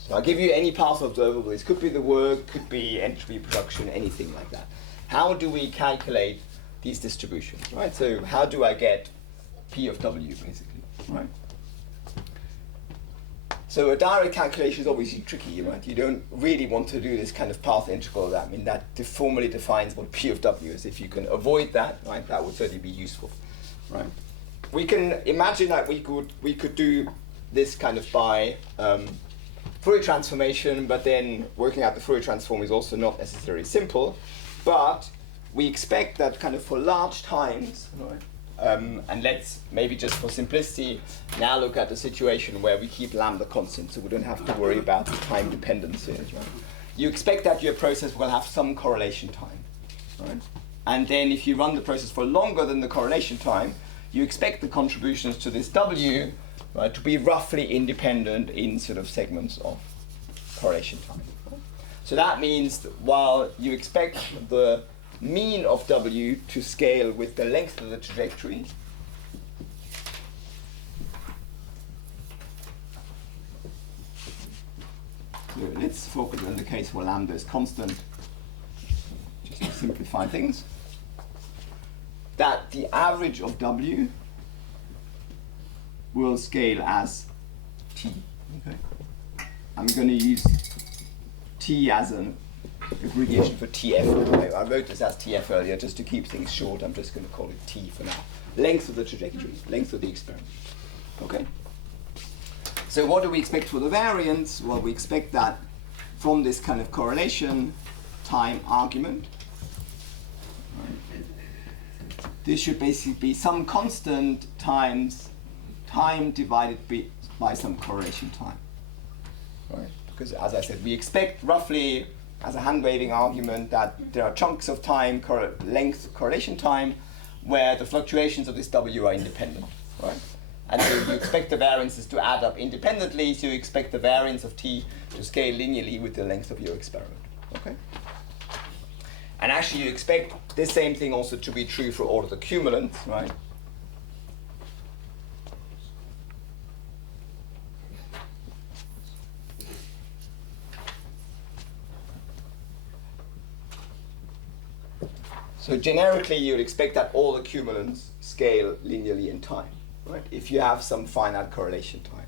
So I'll give you any path observable. This could be the work, could be entropy production, anything like that. How do we calculate these distributions, right? So how do I get P of W, basically, right? So a direct calculation is obviously tricky, right? You don't really want to do this kind of path integral. That, I mean, that formally defines what P of W is. If you can avoid that, right, that would certainly be useful, right? We can imagine that we could do this kind of by Fourier transformation, but then working out the Fourier transform is also not necessarily simple. But we expect that kind of for large times, right? And let's maybe just for simplicity now look at the situation where we keep lambda constant, so we don't have to worry about the time dependencies, right? You expect that your process will have some correlation time, right? And then if you run the process for longer than the correlation time, you expect the contributions to this W, right, to be roughly independent in sort of segments of correlation time. Right? So that means that while you expect the mean of W to scale with the length of the trajectory, so let's focus on the case where lambda is constant, just to simplify things, that the average of W will scale as T. Okay. I'm going to use T as an abbreviation for TF. I wrote this as TF earlier just to keep things short. I'm just going to call it T for now. Length of the trajectory, length of the experiment. Okay. So what do we expect for the variance? Well, we expect that from this kind of correlation time argument. This should basically be some constant times time divided by some correlation time. Right? Because as I said, we expect roughly, as a hand-waving argument, that there are chunks of time, length correlation time, where the fluctuations of this W are independent. Right? And so you expect the variances to add up independently, so you expect the variance of t to scale linearly with the length of your experiment. Okay? And actually you expect this same thing also to be true for all of the cumulants, right? So generically you'd expect that all the cumulants scale linearly in time, right? If you have some finite correlation time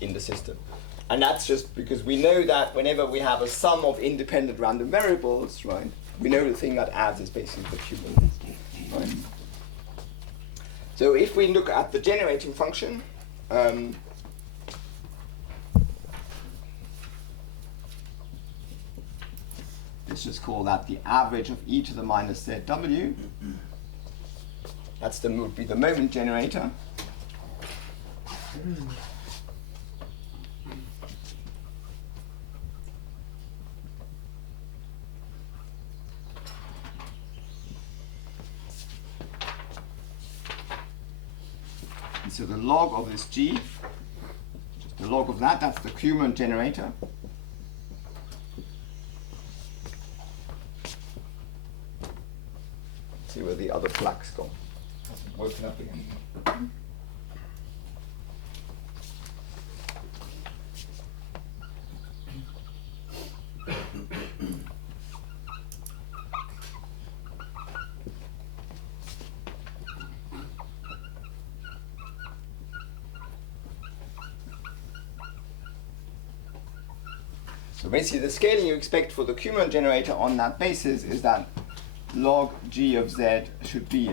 in the system. And that's just because we know that whenever we have a sum of independent random variables, right, we know the thing that adds is basically the cumulants, right? So if we look at the generating function, let's just call that the average of e to the minus zw. That's would be the moment generator. So the log of this g, just the log of that, that's the cumulant generator. Let's see where the other flux go. Hasn't woken up again. So basically the scaling you expect for the cumulant generator on that basis is that log g of z should be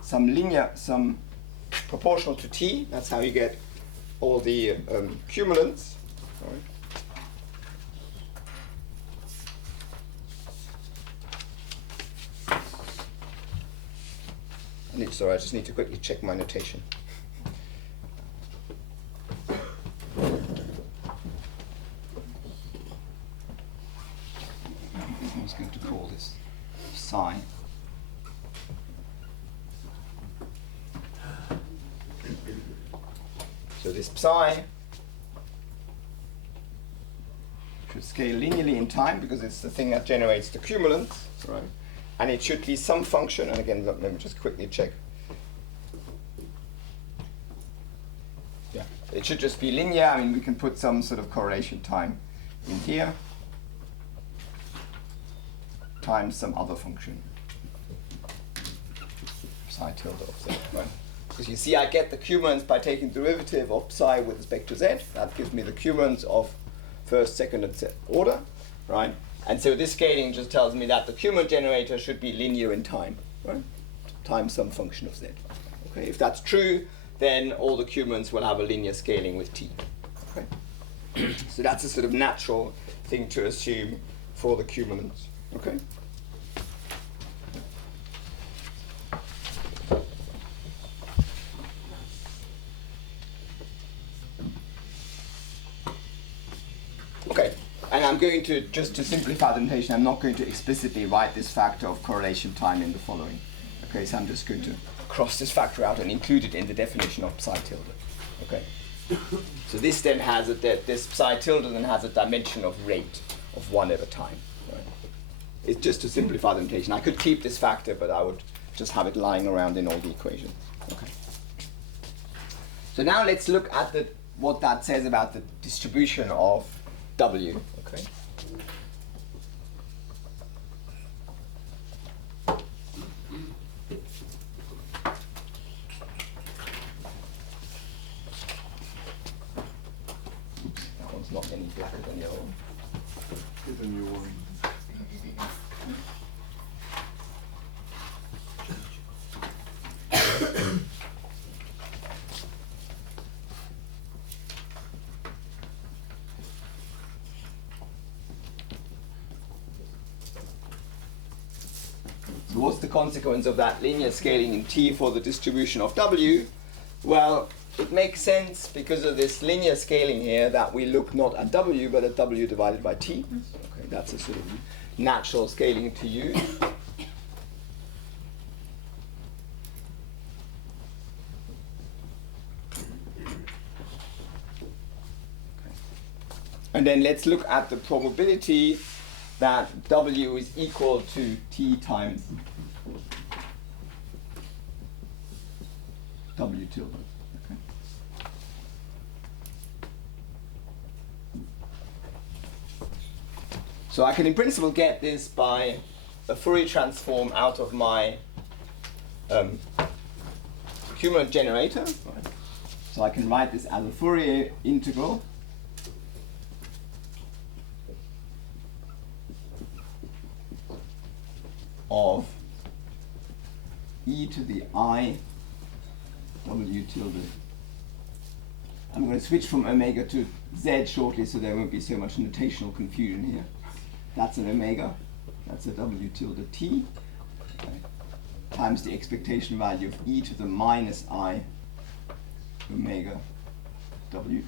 some proportional to t. That's how you get all the cumulants. Sorry. Sorry, I just need to quickly check my notation. I'm just going to call this psi. So this psi should scale linearly in time because it's the thing that generates the cumulants, right? And it should be some function, and again, let me just quickly check. Yeah, it should just be linear. I mean, we can put some sort of correlation time in here times some other function, psi tilde of z, right? Because you see, I get the cumulants by taking derivative of psi with respect to z. That gives me the cumulants of first, second, and third order, right? And so this scaling just tells me that the cumulative generator should be linear in time, right? Times some function of z. Okay, if that's true, then all the cumulants will have a linear scaling with t. Okay, so that's a sort of natural thing to assume for the cumulants. Okay. Okay, and I'm going to, just to simplify the notation, I'm not going to explicitly write this factor of correlation time in the following. Okay, so I'm just going to cross this factor out and include it in the definition of psi tilde. Okay, so this then has this psi tilde then has a dimension of rate of 1 over time. Right? It's just to simplify the notation. I could keep this factor, but I would just have it lying around in all the equations. Okay. So now let's look at what that says about the distribution of W. Okay. Oops, that one's not any blacker than the other one. Here's a new one. So what's the consequence of that linear scaling in T for the distribution of W? Well, it makes sense because of this linear scaling here that we look not at W but at W divided by T. Okay, that's a sort of natural scaling to use. And then let's look at the probability that W is equal to T times W tilde. Okay. So I can in principle get this by a Fourier transform out of my cumulative generator. Right. So I can write this as a Fourier integral of e to the I W tilde. I'm going to switch from omega to z shortly so there won't be so much notational confusion here. That's an omega, that's a W tilde t, okay, times the expectation value of e to the minus I omega W.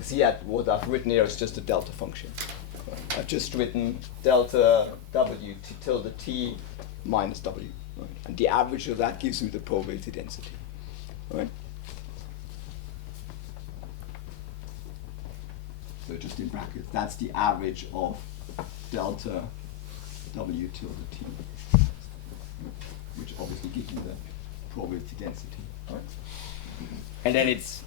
See, what I've written here is just a delta function. I've just written delta W tilde t minus W. Right? And the average of that gives me the probability density. Right? So just in brackets, that's the average of delta W tilde t, which obviously gives me the probability density. Right? And then it's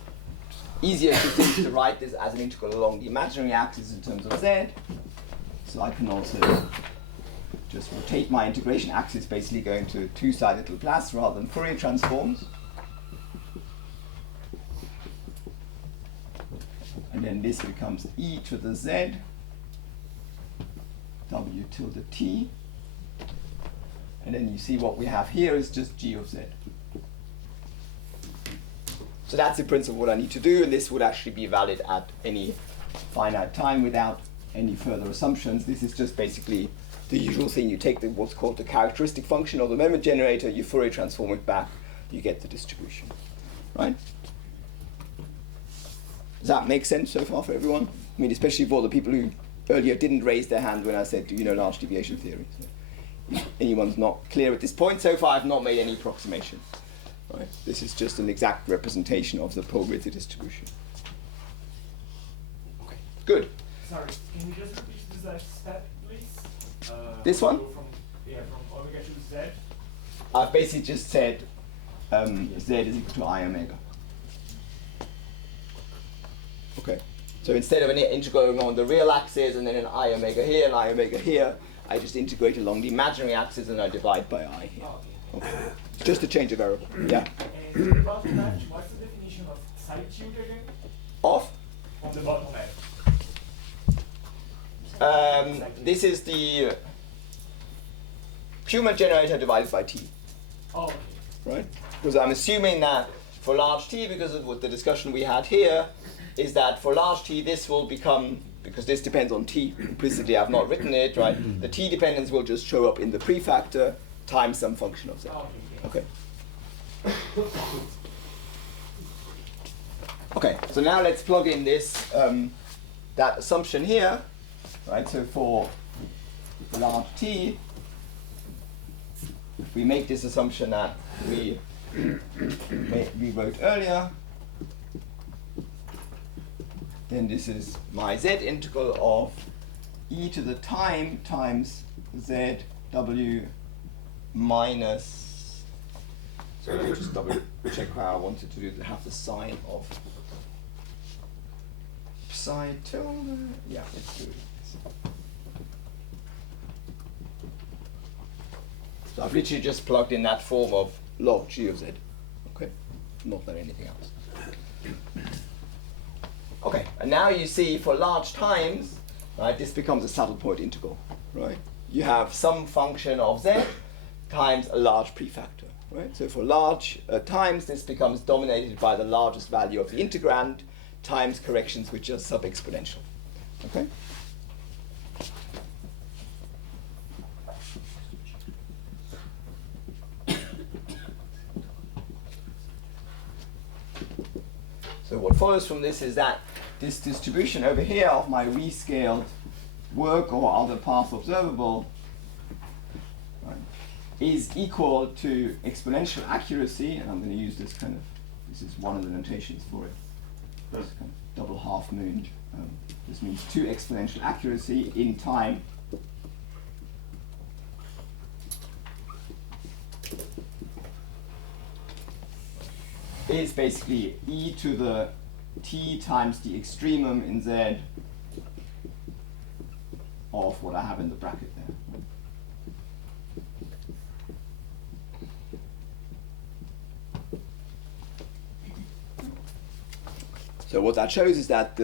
easier to write this as an integral along the imaginary axis in terms of z. So I can also just rotate my integration axis, basically going to two-sided Laplace rather than Fourier transforms. And then this becomes e to the z W tilde t. And then you see what we have here is just g of z. So that's in principle what I need to do, and this would actually be valid at any finite time without any further assumptions. This is just basically the usual thing. You take what's called the characteristic function of the moment generator, you Fourier transform it back, you get the distribution. Right? Does that make sense so far for everyone? I mean, especially for the people who earlier didn't raise their hand when I said, do you know large deviation theory? So if anyone's not clear at this point, so far I've not made any approximation. Right. This is just an exact representation of the probability distribution. Okay, good. Sorry, can you just repeat this step, please? This one? From omega to z. I've basically just said z is equal to I omega. Okay. So instead of an integral on the real axis and then an I omega here and I omega here, I just integrate along the imaginary axis and I divide by I here. Okay. Just a change of variable. Yeah. And about that, what's the definition of solitude again? Of? On the bottom left. This is the Human generator divided by t. Oh, okay. Right? Because I'm assuming that for large t, because of what the discussion we had here, is that for large t this will become, because this depends on t, implicitly I've not written it, right? The t dependence will just show up in the prefactor times some function of z. Oh, Okay. Okay, so now let's plug in this, that assumption here, right? So for large t, we make this assumption that we wrote earlier, then this is my z integral of e to the time times z w minus, so let me just double check how I wanted to do to have the sign of psi tilde. Yeah, let's do it. So I've literally just plugged in that form of log g of z. Okay, not done anything else. Okay, and now you see for large times, right, this becomes a saddle point integral, right? You have some function of z times a large prefactor, right? So for large times, this becomes dominated by the largest value of the integrand times corrections which are sub-exponential, okay? follows from this is that this distribution over here of my rescaled work or other path observable, right, is equal to exponential accuracy, and I'm going to use this kind of, this is one of the notations for it, this kind of double half moon. This means 2 exponential accuracy in time. Is basically e to the t times the extremum in z of what I have in the bracket there. So what that shows is that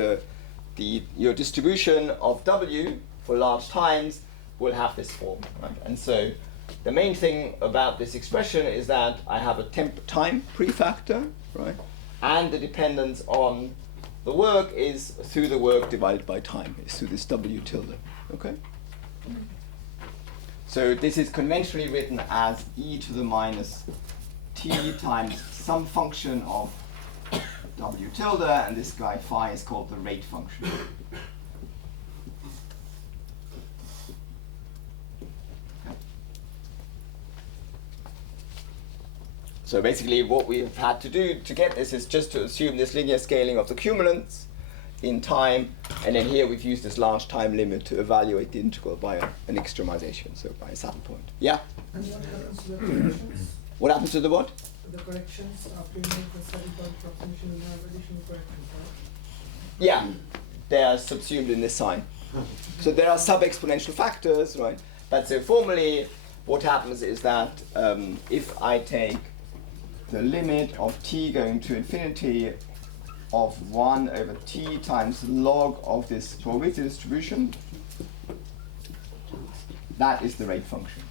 your distribution of w for large times will have this form, right? And so the main thing about this expression is that I have a time prefactor, right? And the dependence on the work is through the work divided by time, is through this w tilde, okay? So this is conventionally written as e to the minus t times some function of w tilde, and this guy phi is called the rate function. So basically what we've had to do to get this is just to assume this linear scaling of the cumulants in time, and then here we've used this large time limit to evaluate the integral by an extremization, so by a saddle point. Yeah? And what happens to the corrections? What happens to the what? The corrections after you make the saddle point approximation, you have additional corrections, right? Yeah, they are subsumed in this sign. So there are sub-exponential factors, right? But so formally what happens is that if I take the limit of t going to infinity of 1 over t times log of this probability distribution, that is the rate function.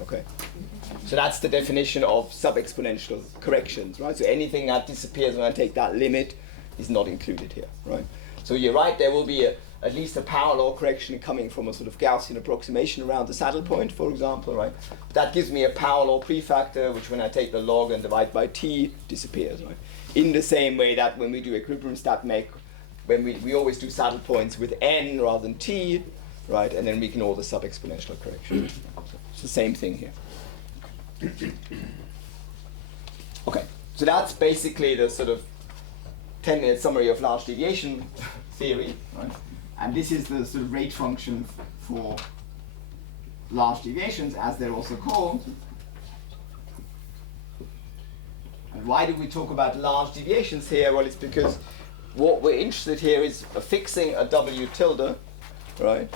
Okay. So that's the definition of sub-exponential corrections, right? So anything that disappears when I take that limit is not included here, right? So you're right, there will be at least a power law correction coming from a sort of Gaussian approximation around the saddle point, for example, right? That gives me a power law prefactor, which when I take the log and divide by t, disappears, right? In the same way that when we do equilibrium stat mech, when we always do saddle points with n rather than t, right? And then we ignore the sub-exponential correction. It's the same thing here. Okay, so that's basically the sort of 10-minute summary of large deviation theory, right? And this is the sort of rate function for large deviations, as they're also called. And why do we talk about large deviations here? Well, it's because what we're interested here is fixing a w tilde, right?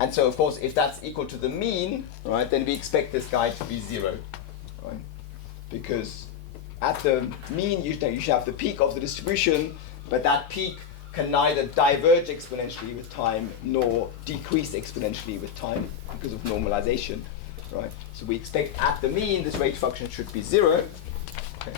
And so, of course, if that's equal to the mean, right, then we expect this guy to be 0, right? Because at the mean, you should have the peak of the distribution, but that peak can neither diverge exponentially with time nor decrease exponentially with time because of normalization, right? So we expect at the mean this rate function should be 0. Okay.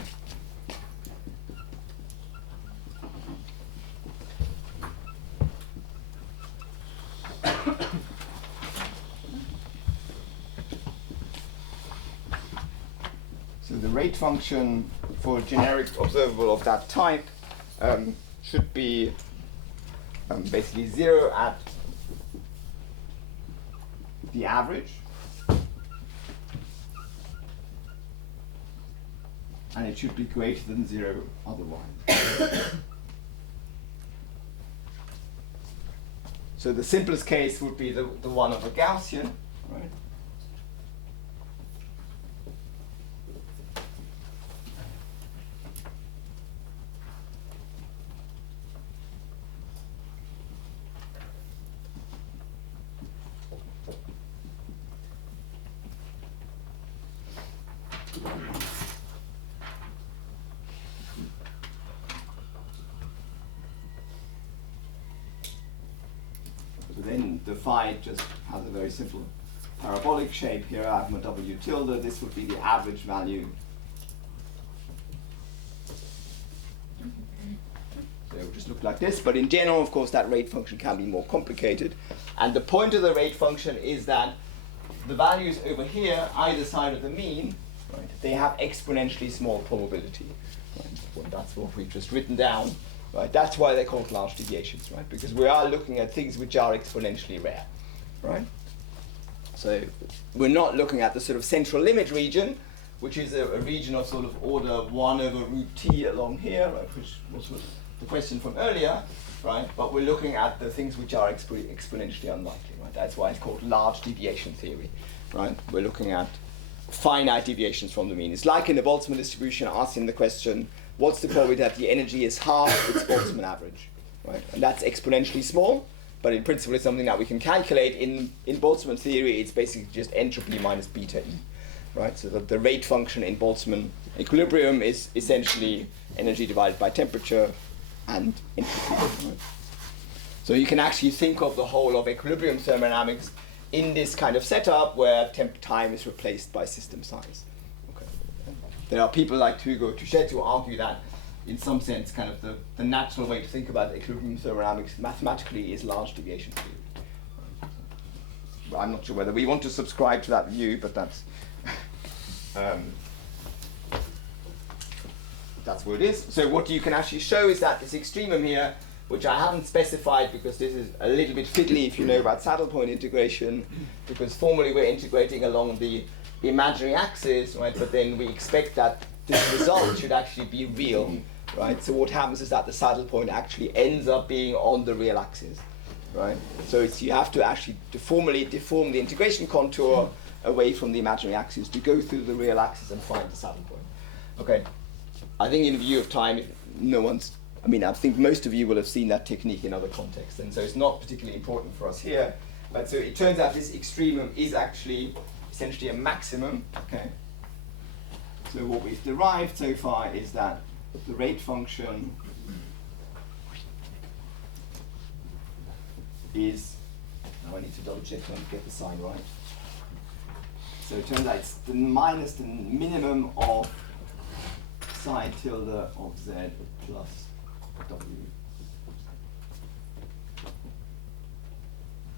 So the rate function for a generic observable of that type should be basically 0 at the average, and it should be greater than 0 otherwise. So the simplest case would be the one of a Gaussian, right? Then the phi just has a very simple parabolic shape here. I have my w tilde. This would be the average value. So it would just look like this. But in general, of course, that rate function can be more complicated. And the point of the rate function is that the values over here, either side of the mean, right, they have exponentially small probability. Right? Well, that's what we've just written down. Right? That's why they're called large deviations, right? Because we are looking at things which are exponentially rare, right? So we're not looking at the sort of central limit region, which is a region of sort of order 1 over root t along here, right? Which was the question from earlier, right? But we're looking at the things which are exponentially unlikely, right? That's why it's called large deviation theory, right? We're looking at finite deviations from the mean. It's like in the Boltzmann distribution, asking the question, what's the probability that the energy is half its Boltzmann average, right? And that's exponentially small, but in principle it's something that we can calculate. In Boltzmann theory, it's basically just entropy minus beta E, right? So the rate function in Boltzmann equilibrium is essentially energy divided by temperature and entropy, right? So you can actually think of the whole of equilibrium thermodynamics in this kind of setup where time is replaced by system size. Okay. There are people like Hugo Touchet who argue that in some sense kind of the natural way to think about equilibrium thermodynamics mathematically is large deviation theory. But I'm not sure whether we want to subscribe to that view, but that's that's what it is. So what you can actually show is that this extremum here, which I haven't specified because this is a little bit fiddly if you know about saddle point integration, because formally we're integrating along the imaginary axis, right? But then we expect that this result should actually be real, right? So what happens is that the saddle point actually ends up being on the real axis, right? So you have to actually formally deform the integration contour away from the imaginary axis to go through the real axis and find the saddle point. Okay, I think in view of time, I think most of you will have seen that technique in other contexts, and so it's not particularly important for us here. But so it turns out this extremum is actually essentially a maximum. Okay. So what we've derived so far is that the rate function is. Now I need to double check to get the sign right. So it turns out it's the minus the minimum of psi tilde of z plus w.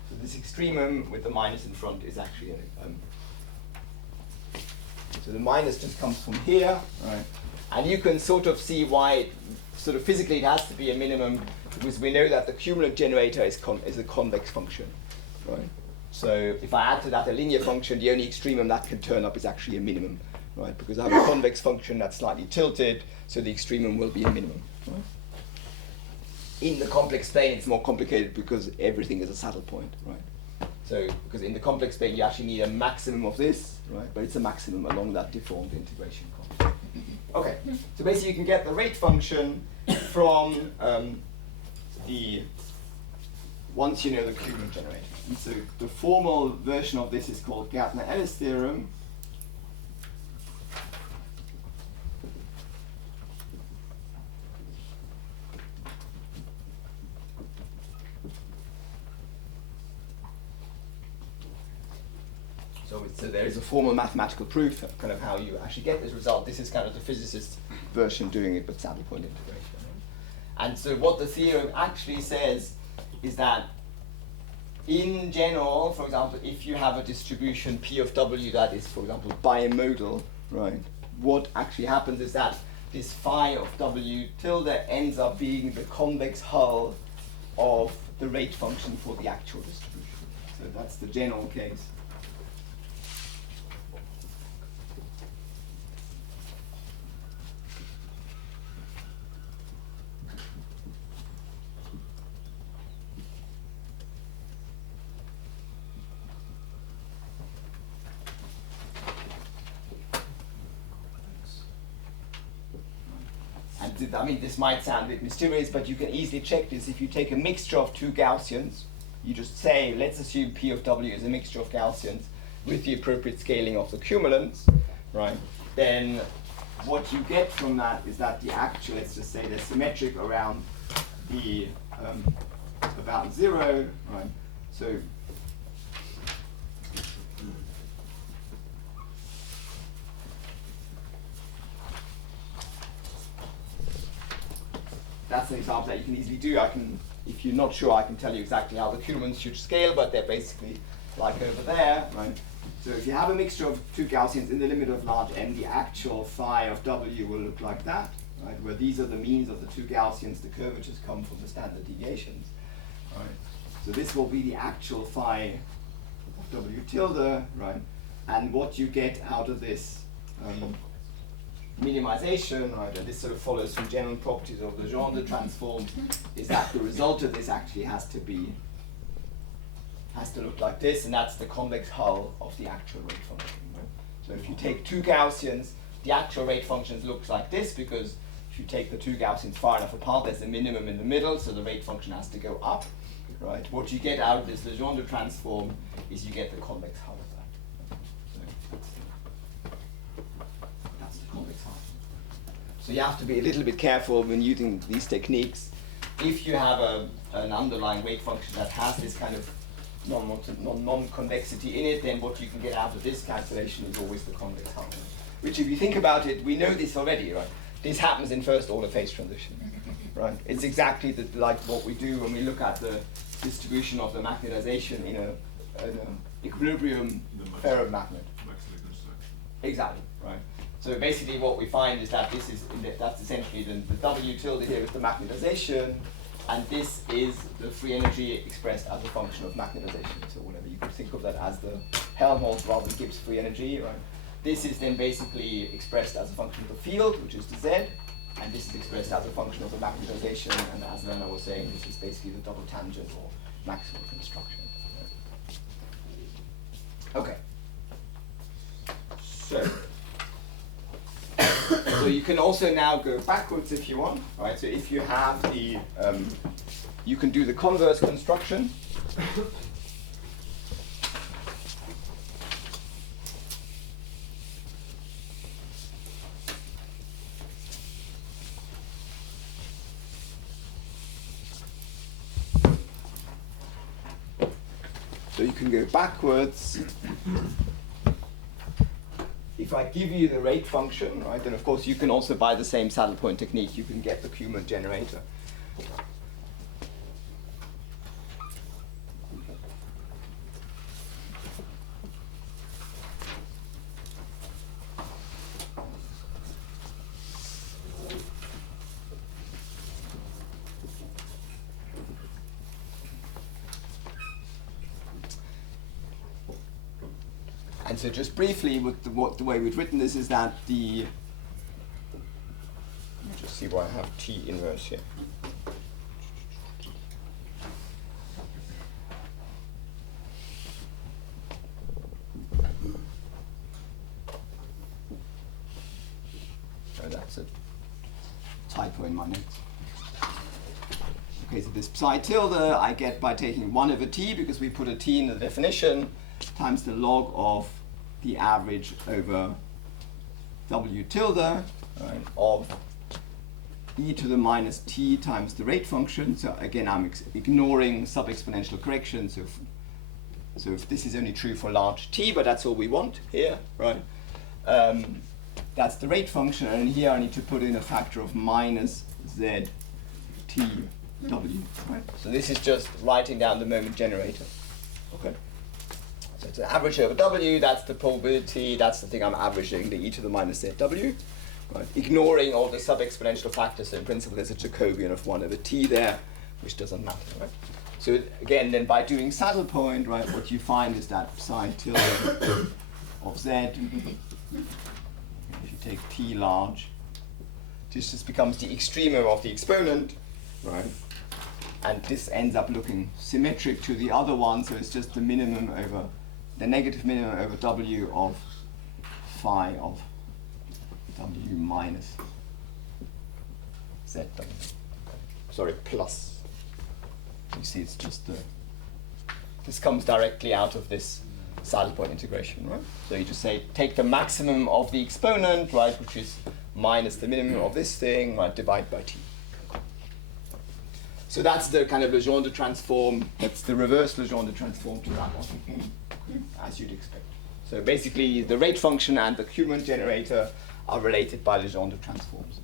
So this extremum with the minus in front is actually so the minus just comes from here, right? And you can sort of see why sort of physically it has to be a minimum, because we know that the cumulative generator is a convex function, right? So if I add to that a linear function, the only extremum that can turn up is actually a minimum, right? Because I have a convex function that's slightly tilted, so the extremum will be a minimum, right? In the complex plane, it's more complicated because everything is a saddle point, right? So, because in the complex plane, you actually need a maximum of this, right? But it's a maximum along that deformed integration contour. Okay, so basically you can get the rate function from once you know the cumulative generator. And so the formal version of this is called Gärtner-Ellis theorem. So there is a formal mathematical proof of kind of how you actually get this result. This is kind of the physicist version doing it with saddle point integration. And so what the theorem actually says is that in general, for example, if you have a distribution P of W that is, for example, bimodal, right, what actually happens is that this phi of W tilde ends up being the convex hull of the rate function for the actual distribution. So that's the general case. I mean, this might sound a bit mysterious, but you can easily check this. If you take a mixture of two Gaussians, you just say, let's assume P of W is a mixture of Gaussians with the appropriate scaling of the cumulants, right? Then what you get from that is that the actual, let's just say, they're symmetric around the about 0, right? So that's an example that you can easily do. If you're not sure, I can tell you exactly how the cumulants should scale, but they're basically like over there, right? So if you have a mixture of two Gaussians in the limit of large n, the actual phi of W will look like that, right? Where these are the means of the two Gaussians, the curvatures come from the standard deviations, right? So this will be the actual phi of W tilde, right? And what you get out of this minimization, right, and this sort of follows from general properties of the Legendre transform, is that the result of this actually has to look like this, and that's the convex hull of the actual rate function. Right? So if you take two Gaussians, the actual rate function looks like this, because if you take the two Gaussians far enough apart, there's a minimum in the middle, so the rate function has to go up. Right? What you get out of this Legendre transform is you get the convex hull of that. So that's the convex hull. So you have to be a little bit careful when using these techniques. If you have an underlying rate function that has this kind of non-convexity in it, then what you can get out of this calculation is always the convex hull. Which, if you think about it, we know this already, right? This happens in first order phase transition, right? It's exactly like what we do when we look at the distribution of the magnetization in an equilibrium ferromagnet. Exactly, right? So basically what we find is that this is, that's essentially the W tilde here is the magnetization, and this is the free energy expressed as a function of magnetization. So whatever, you could think of that as the Helmholtz rather than Gibbs free energy, right? This is then basically expressed as a function of the field, which is the Z, and this is expressed as a function of the magnetization, and as Lena was saying, this is basically the double tangent or maximal construction. Okay. So you can also now go backwards if you want, right? So if you have the, you can do the converse construction. So you can go backwards. If I give you the rate function, right, then of course you can also, by the same saddle point technique, you can get the Kuhlmann generator. And so just briefly, with the way we've written this is that the, let me just see why I have T inverse here. Oh, that's a typo in my notes. Okay, so this psi tilde I get by taking 1 over T, because we put a T in the definition, times the log of the average over W tilde, right, of e to the minus t times the rate function. So again, I'm ignoring sub-exponential correction. So if this is only true for large t, but that's all we want here, right? That's the rate function, and here I need to put in a factor of minus z t w, right? So this is just writing down the moment generator, okay? So it's an average over W, that's the probability, that's the thing I'm averaging, the e to the minus zw, right? Ignoring all the sub-exponential factors, so in principle there's a Jacobian of 1 over t there, which doesn't matter, right? So again, then by doing saddle point, right, what you find is that psi tilde of z, if you take t large, this just becomes the extremum of the exponent, right? And this ends up looking symmetric to the other one, so it's just the minimum over, the negative minimum over W of phi of W minus ZW. Sorry, plus. You see, it's just the, this comes directly out of this saddle point integration, right? So you just say, take the maximum of the exponent, right, which is minus the minimum of this thing, right, divide by t. So that's the kind of Legendre transform, that's the reverse Legendre transform to that one, as you'd expect. So basically, the rate function and the Kuhlmann generator are related by Legendre transforms.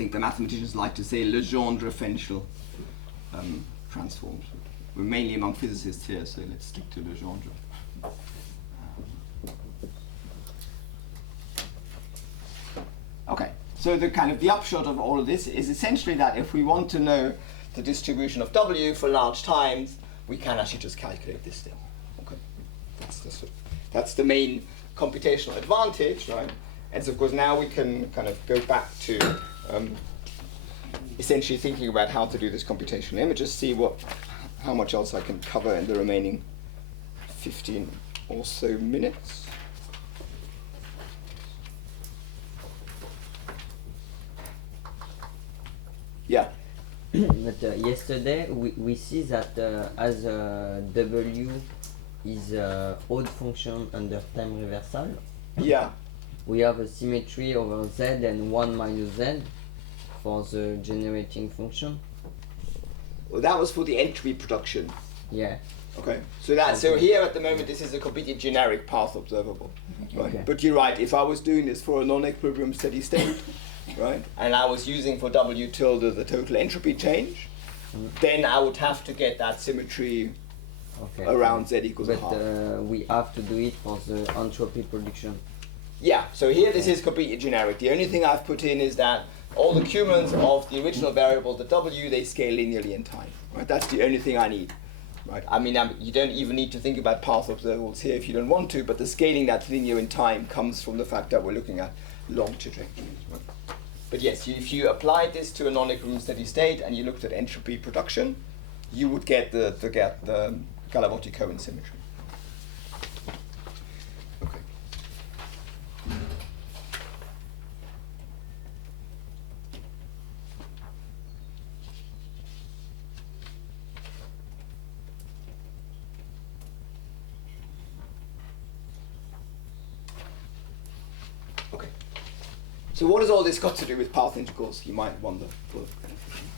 think the mathematicians like to say Legendre-Fenchel transforms. We're mainly among physicists here, so let's stick to Legendre. Okay, so the upshot of all of this is essentially that if we want to know the distribution of W for large times, we can actually just calculate this thing. Okay, that's the main computational advantage, right? And so of course now we can kind of go back to essentially thinking about how to do this computation. Let me just see how much else I can cover in the remaining 15 or so minutes. Yeah. But yesterday we see that as W is odd function under time reversal. Yeah. We have a symmetry over Z and 1 minus Z for the generating function. Well, that was for the entropy production. Yeah. Okay. So here at the moment this is a completely generic path observable. Right. Okay. But you're right, if I was doing this for a non-equilibrium steady state, right, and I was using for W tilde the total entropy change, then I would have to get that symmetry around Z equals a half. But we have to do it for the entropy production. Yeah, so here this is completely generic. The only thing I've put in is that all the cumulants of the original variable, the W, they scale linearly in time. Right? That's the only thing I need. Right? I mean, you don't even need to think about path observables here if you don't want to, but the scaling that's linear in time comes from the fact that we're looking at long trajectories. Right? But yes, if you applied this to a non-equilibrium steady state and you looked at entropy production, you would get the Galotti-Cohen symmetry. Okay. Okay. So what has all this got to do with path integrals? You might wonder. We've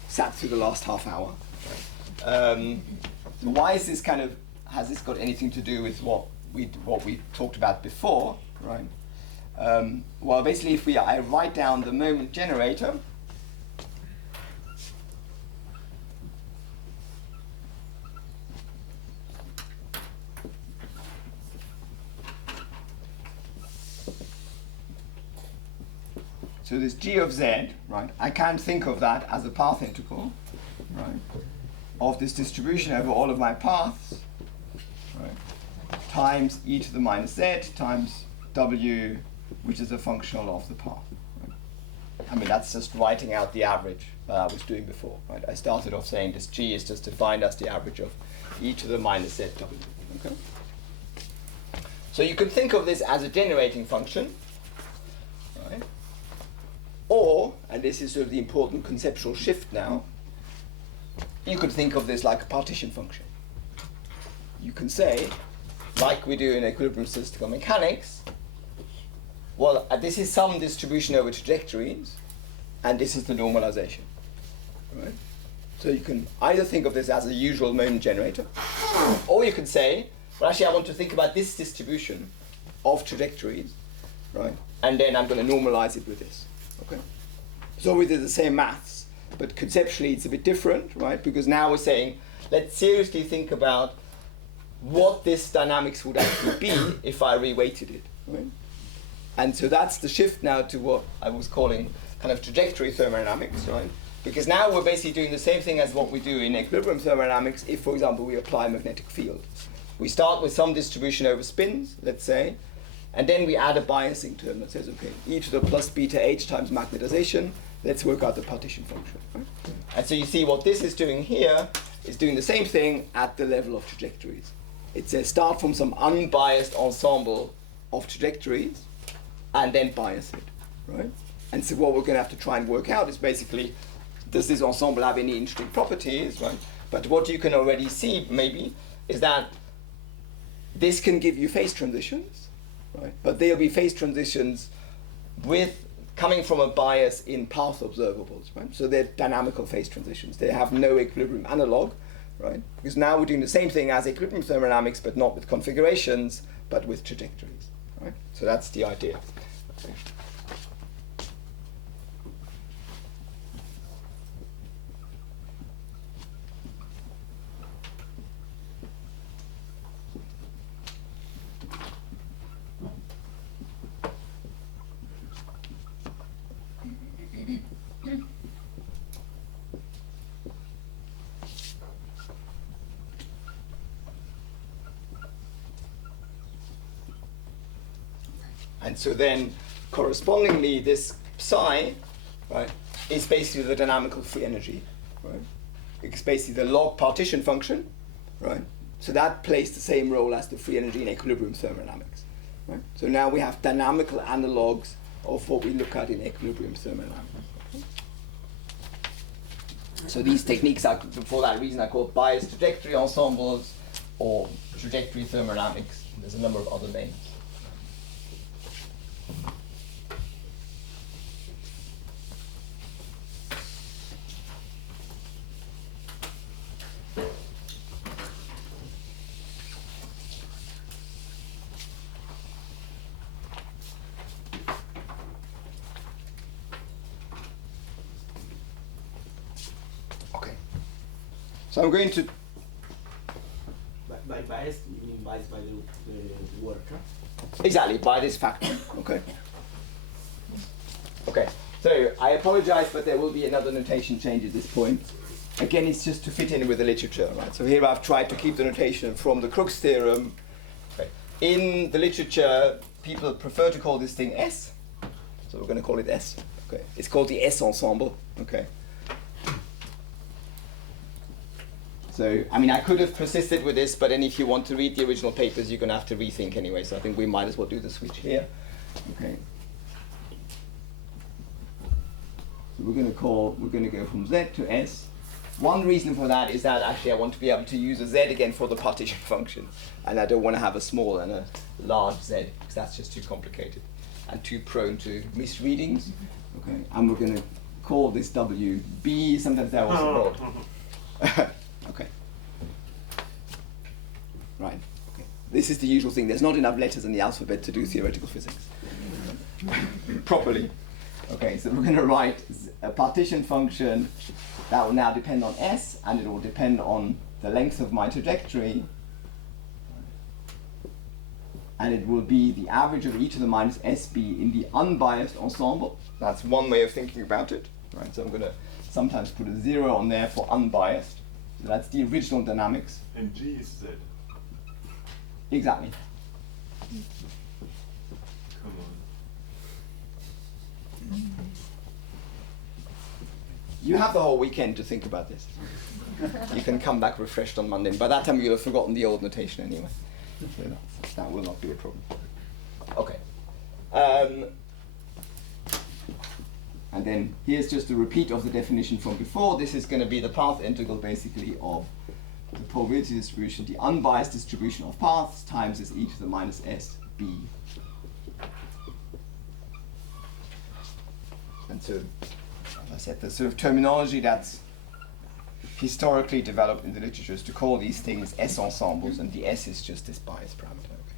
sat through the last half hour. So why is this has this got anything to do with what we talked about before, right? Well, basically, if I write down the moment generator, so this G of Z, right? I can think of that as a path integral, right, of this distribution over all of my paths, right, times e to the minus z times W, which is a functional of the path. Right? I mean, that's just writing out the average that I was doing before, right? I started off saying this G is just defined as the average of e to the minus z W. Okay. So you can think of this as a generating function, right? Or, and this is sort of the important conceptual shift now, you could think of this like a partition function. You can say, like we do in equilibrium statistical mechanics, well, this is some distribution over trajectories, and this is the normalization. Right? So you can either think of this as a usual moment generator, or you can say, well, actually, I want to think about this distribution of trajectories, right? And then I'm going to normalize it with this. Okay. So we did the same maths, but conceptually it's a bit different, right? Because now we're saying, let's seriously think about what this dynamics would actually be if I reweighted it, right? And so that's the shift now to what I was calling kind of trajectory thermodynamics, right? Because now we're basically doing the same thing as what we do in equilibrium thermodynamics if, for example, we apply a magnetic field. We start with some distribution over spins, let's say, and then we add a biasing term that says, okay, e to the plus beta h times magnetization, let's work out the partition function. Right? And so you see what this is doing here is doing the same thing at the level of trajectories. It says start from some unbiased ensemble of trajectories and then bias it. Right? And so what we're going to have to try and work out is basically, does this ensemble have any interesting properties? Right? But what you can already see maybe is that this can give you phase transitions, right? But they'll be phase transitions with coming from a bias in path observables, right? So they're dynamical phase transitions. They have no equilibrium analog, right? Because now we're doing the same thing as equilibrium thermodynamics, but not with configurations, but with trajectories, right? So that's the idea. Okay. And so then, correspondingly, this psi, right, is basically the dynamical free energy, right? It's basically the log partition function, right? So that plays the same role as the free energy in equilibrium thermodynamics, right? So now we have dynamical analogs of what we look at in equilibrium thermodynamics. So these techniques are, for that reason, are called biased trajectory ensembles or trajectory thermodynamics. There's a number of other names. So I'm going to. By bias, you mean bias by the work, huh? Exactly, by this factor. Okay. Okay. So I apologize, but there will be another notation change at this point. Again, it's just to fit in with the literature, right? So here I've tried to keep the notation from the Crookes theorem. Okay. In the literature, people prefer to call this thing S. So we're going to call it S. Okay. It's called the S ensemble. Okay. So, I mean, I could have persisted with this, but then if you want to read the original papers, you're going to have to rethink anyway. So I think we might as well do the switch here. Okay. So we're going to go from Z to S. One reason for that is that actually I want to be able to use a Z again for the partition function, and I don't want to have a small and a large Z because that's just too complicated and too prone to misreadings. Okay. And we're going to call this W B. Sometimes they're also called. Okay. Right. Okay. This is the usual thing. There's not enough letters in the alphabet to do theoretical physics properly. Okay, so we're going to write a partition function that will now depend on S, and it will depend on the length of my trajectory, and it will be the average of e to the minus SB in the unbiased ensemble. That's one way of thinking about it. Right. So I'm going to sometimes put a 0 on there for unbiased. So that's the original dynamics. And G is Z. Exactly. Come on. You have the whole weekend to think about this. You can come back refreshed on Monday. By that time, you'll have forgotten the old notation anyway. So that will not be a problem. Okay. And then here's just a repeat of the definition from before. This is going to be the path integral, basically, of the probability distribution, the unbiased distribution of paths, times this e to the minus SB. And so, as I said, the sort of terminology that's historically developed in the literature is to call these things S ensembles, and the S is just this bias parameter. Okay.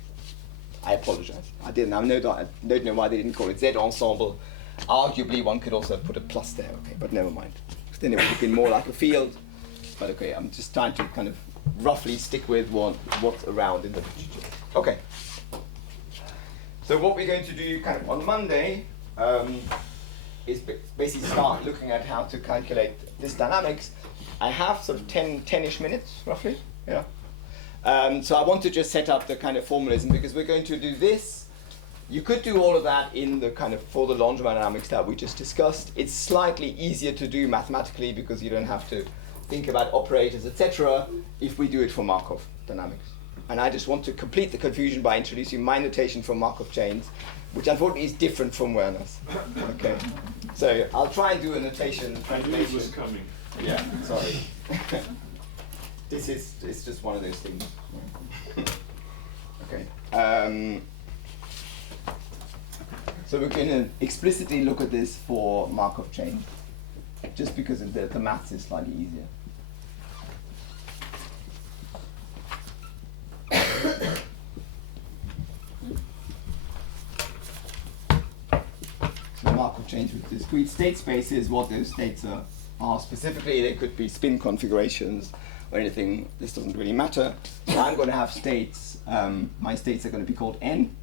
I apologize. I don't know why they didn't call it Z ensemble. Arguably, one could also put a plus there, okay, but never mind. Then it would have been more like a field. But okay, I'm just trying to kind of roughly stick with what's around in the literature. Okay. So what we're going to do kind of on Monday is basically start looking at how to calculate this dynamics. I have sort of 10-ish minutes, roughly. Yeah. So I want to just set up the kind of formalism because we're going to do this. You could do all of that in the kind of for the Landry dynamics that we just discussed. It's slightly easier to do mathematically because you don't have to think about operators, etc. if we do it for Markov dynamics. And I just want to complete the confusion by introducing my notation for Markov chains, which unfortunately is different from Werner's. Okay. So I'll try and do a notation I knew it was coming. Yeah, sorry. It's just one of those things. Okay. So we're going to explicitly look at this for Markov chain, just because of the maths is slightly easier. So Markov chains with discrete state spaces, what those states are specifically, they could be spin configurations or anything. This doesn't really matter. So I'm going to have states. My states are going to be called N.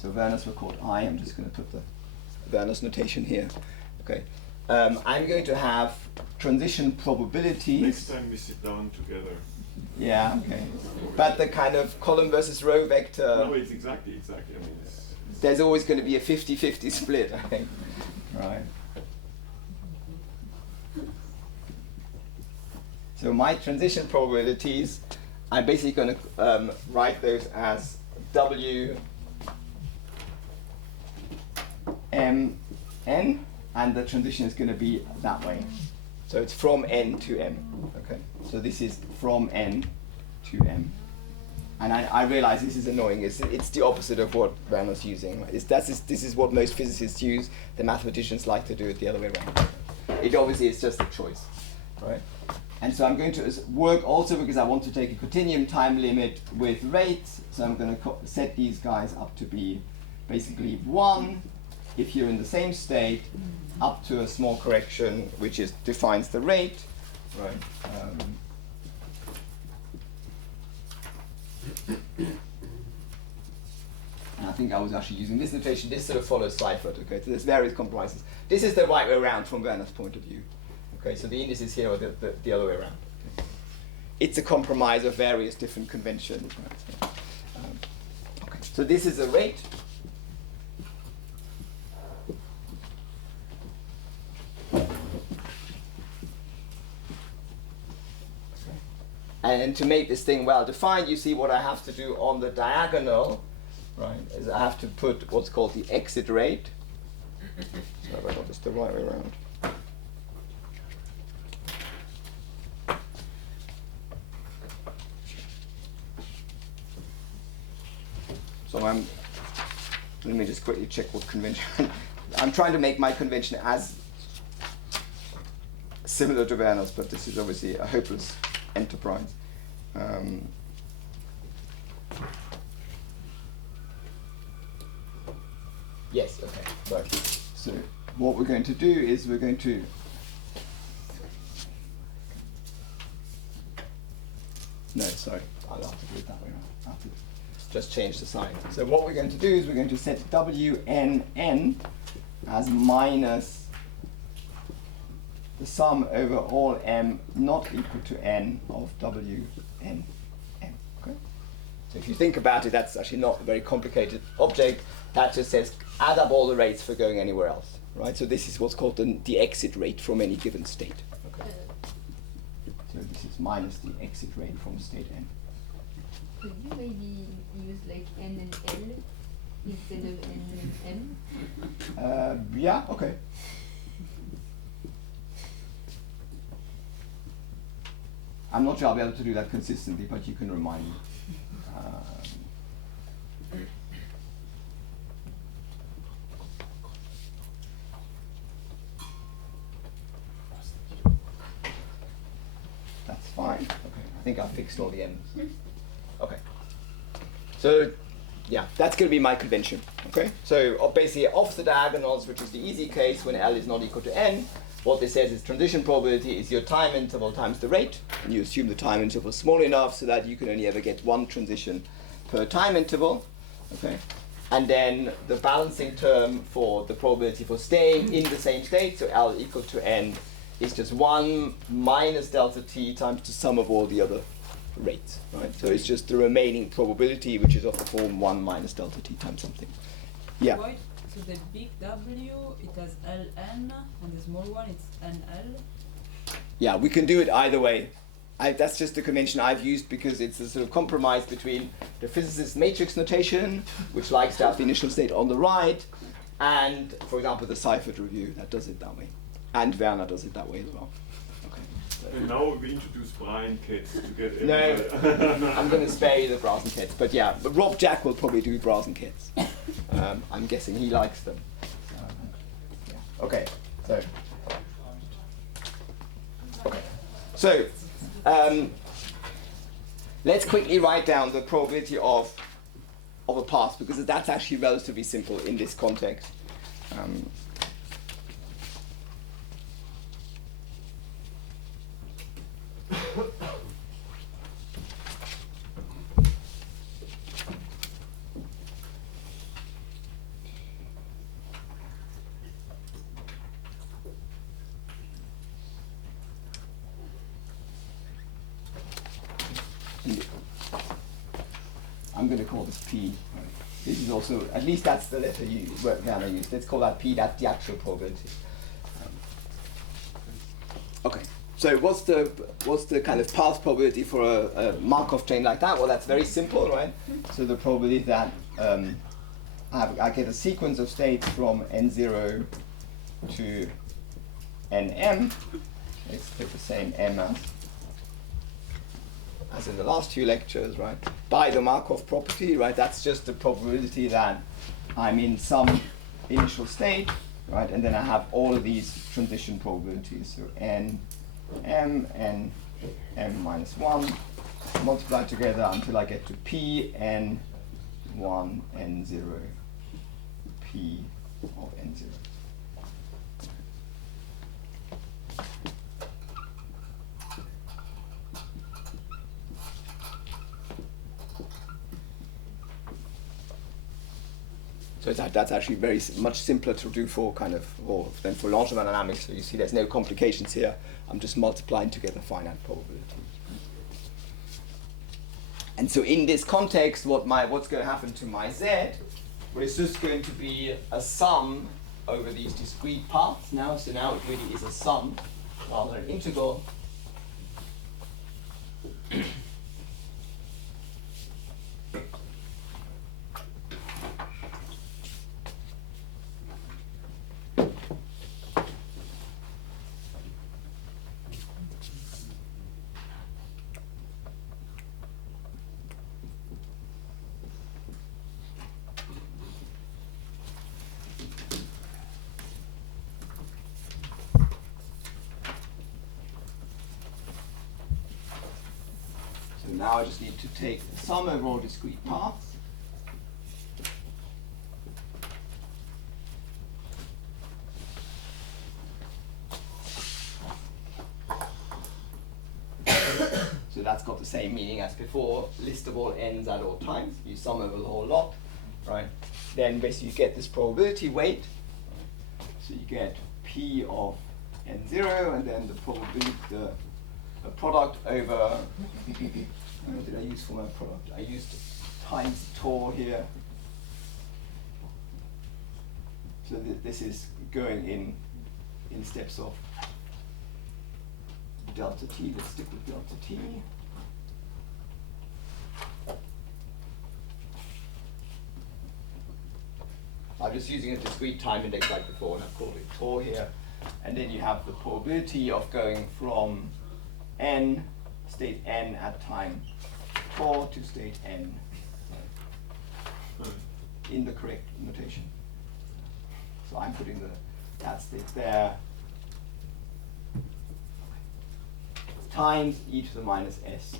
So Werner's were called I. I'm just going to put the Werner's notation here. Okay. I'm going to have transition probabilities. Next time we sit down together. Yeah, okay. But the kind of column versus row vector, No, it's exactly. I mean, there's always going to be a 50-50 split, I think. Right. So my transition probabilities, I'm basically going to write those as W M N, and the transition is going to be that way. So it's from N to M. Okay. So this is from N to M. And I realize this is annoying. It's the opposite of what Werner's using. This is what most physicists use. The mathematicians like to do it the other way around. It obviously is just a choice, right? And so I'm going to work also because I want to take a continuum time limit with rates. So I'm going to set these guys up to be basically 1 if you're in the same state, up to a small correction which defines the rate, right? And I think I was actually using this notation. This sort of follows Seifert. Okay, so there's various compromises. This is the right way around from Werner's point of view. Okay, so the indices here are the other way around. Okay. It's a compromise of various different conventions. Right? So, okay, so this is a rate. And to make this thing well defined, you see what I have to do on the diagonal, right, is I have to put what's called the exit rate. So have I got this the right way around? So let me just quickly check what convention. I'm trying to make my convention as similar to Werner's, but this is obviously a hopeless enterprise. Yes, okay, right. So what we're going to do is we're going to I'll have to do it that way. I'll have to just change the sign. So what we're going to do is we're going to set WNN as minus the sum over all m not equal to n of Wn m. Okay? So if you think about it, that's actually not a very complicated object. That just says add up all the rates for going anywhere else. Right? So this is what's called the exit rate from any given state. Okay? So this is minus the exit rate from state n. Could you maybe use like n and l instead of n and m? Yeah, okay. I'm not sure I'll be able to do that consistently, but you can remind me. That's fine. Okay, I think I've fixed all the ends. Okay. So, yeah, that's going to be my convention. Okay. So basically, off the diagonals, which is the easy case when L is not equal to n. What this says is transition probability is your time interval times the rate, and you assume the time interval is small enough so that you can only ever get one transition per time interval, okay? And then the balancing term for the probability for staying in the same state, so L equal to n, is just 1 minus delta t times the sum of all the other rates, right? So it's just the remaining probability, which is of the form 1 minus delta t times something. Yeah. So the big W, it has Ln, and the small one, it's NL. Yeah, we can do it either way. That's just the convention I've used because it's a sort of compromise between the physicist matrix notation, which likes to have the initial state on the right, and, for example, the Seifert review that does it that way. And Werner does it that way as well. Okay. So. And now we introduce Brian Katz to get No, I'm going to spare you the Bras and Katz. But yeah, but Rob Jack will probably do Bras and Katz. I'm guessing he likes them. Yeah. Okay, so. Okay. So, let's quickly write down the probability of a path, because that's actually relatively simple in this context. going to call this P. Right? This is also, at least that's the letter Werner used. Let's call that P, that's the actual probability. Okay, so what's the kind of path probability for a Markov chain like that? Well, that's very simple, right? So the probability that I get a sequence of states from n0 to nm. Let's take the same m as in the last few lectures, right? By the Markov property, right? That's just the probability that I'm in some initial state, right? And then I have all of these transition probabilities. So n, m, n, m minus 1, multiplied together until I get to p, n, 1, n, 0, p of n, 0. So that's actually very much simpler to do for than for Langevin dynamics. So you see there's no complications here. I'm just multiplying together finite probabilities. And so in this context, what's going to happen to my z? Well, it's just going to be a sum over these discrete paths now. So now it really is a sum rather than an integral. Now I just need to take the sum over all discrete paths. So that's got the same meaning as before. List of all n's at all times. You sum over the whole lot, right? Then basically you get this probability weight. So you get p of n0, and then the probability, the product over. What did I use for my product? I used times tau here. So this is going in steps of delta t. Let's stick with delta t. I'm just using a discrete time index like before, and I've called it tau here. And then you have the probability of going from n, state n at time tau to state n in the correct notation. So I'm putting that state there times e to the minus s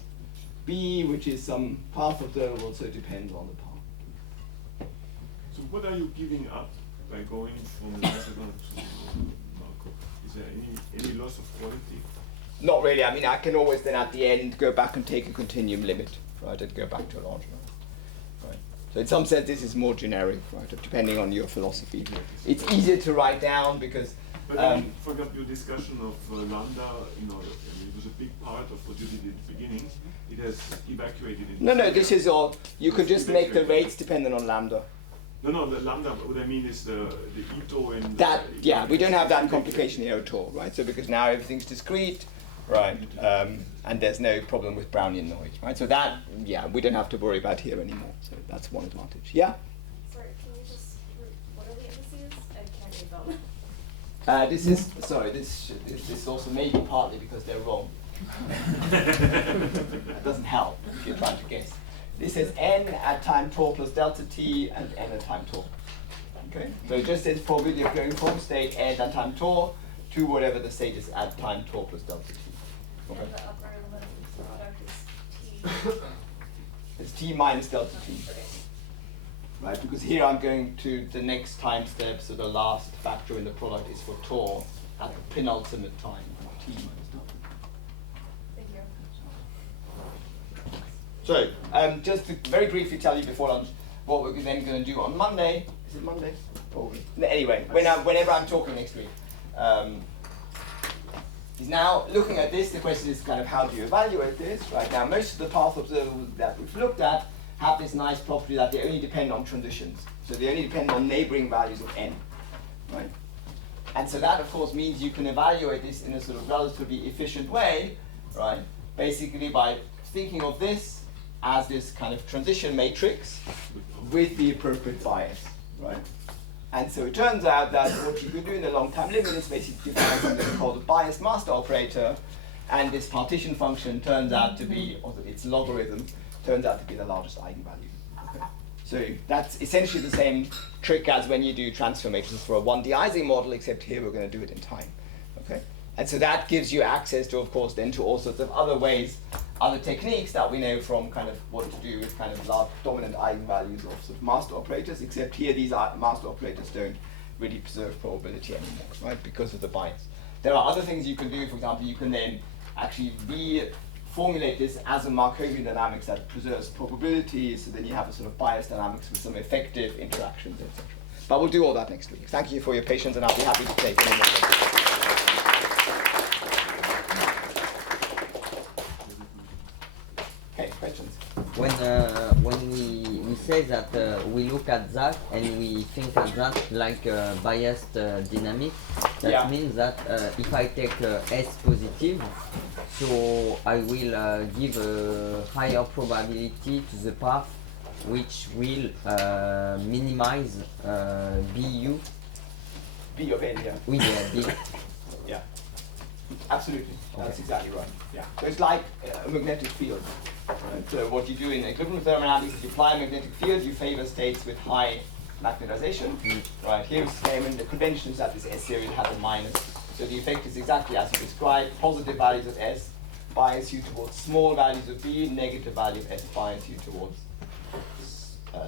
b, which is some path observable, so it depends on the path. So what are you giving up by going from Langevin to Markov? Is there any loss of quality? Not really. I mean, I can always then at the end go back and take a continuum limit, right, and go back to a large number. Right. So in some sense, this is more generic, right, depending on your philosophy. It's easier to write down because. But for example, your discussion of lambda, it was a big part of what you did at the beginning. It has evacuated. No. This is all. You could just make the rates dependent on lambda. No, the lambda, what I mean is the Ito and... That, yeah, we don't have that complication here at all, right? So because now everything's discrete, right, and there's no problem with Brownian noise, right? So that, yeah, we don't have to worry about here anymore. So that's one advantage. Yeah? Sorry, can you just, what are the indices? I can't read them. This also may be partly because they're wrong. That doesn't help if you're trying to guess. This is n at time tau plus delta t and n at time tau. Okay? So it just says probability of going from state n at time tau to whatever the state is at time tau plus delta t. Okay? And the upper limit of the product is t. It's t minus delta t. Okay. Right? Because here I'm going to the next time step, so the last factor in the product is for tau at the penultimate time, t minus delta. Thank you. So, just to very briefly tell you before lunch what we're then going to do on Monday. Is it Monday? Probably. Anyway, whenever I'm talking next week, is now looking at this. The question is kind of how do you evaluate this? Right now, most of the path observables that we've looked at have this nice property that they only depend on transitions. So they only depend on neighboring values of n, right? And so that, of course, means you can evaluate this in a sort of relatively efficient way, right? Basically by thinking of this as this kind of transition matrix with the appropriate bias, right? And so it turns out that what you could do in the long-time limit is basically define something called a biased master operator, and this partition function turns out to be, or its logarithm, turns out to be the largest eigenvalue. Okay. So that's essentially the same trick as when you do transfer matrices for a 1D Ising model, except here we're going to do it in time. Okay. And so that gives you access to, of course, then to all sorts of other ways, other techniques that we know from kind of what to do with kind of large dominant eigenvalues of sort of master operators, except here these master operators don't really preserve probability anymore, right, because of the bias. There are other things you can do. For example, you can then actually reformulate this as a Markovian dynamics that preserves probability, so then you have a sort of bias dynamics with some effective interactions, etc. But we'll do all that next week. Thank you for your patience, and I'll be happy to take any more questions. Okay, questions? When we say that we look at that and we think at that like biased dynamic, that means that if I take S positive, so I will give a higher probability to the path which will minimize BU. B of N, yeah. Oui, B. Yeah. Absolutely. That's exactly right. Yeah. So it's like a magnetic field. Right? So what you do in equivalent thermodynamics is you apply a magnetic field, you favor states with high magnetization. Right, here is the same, and the convention is that this S series has a minus. So the effect is exactly as you described. Positive values of S bias you towards small values of B, negative value of S bias you towards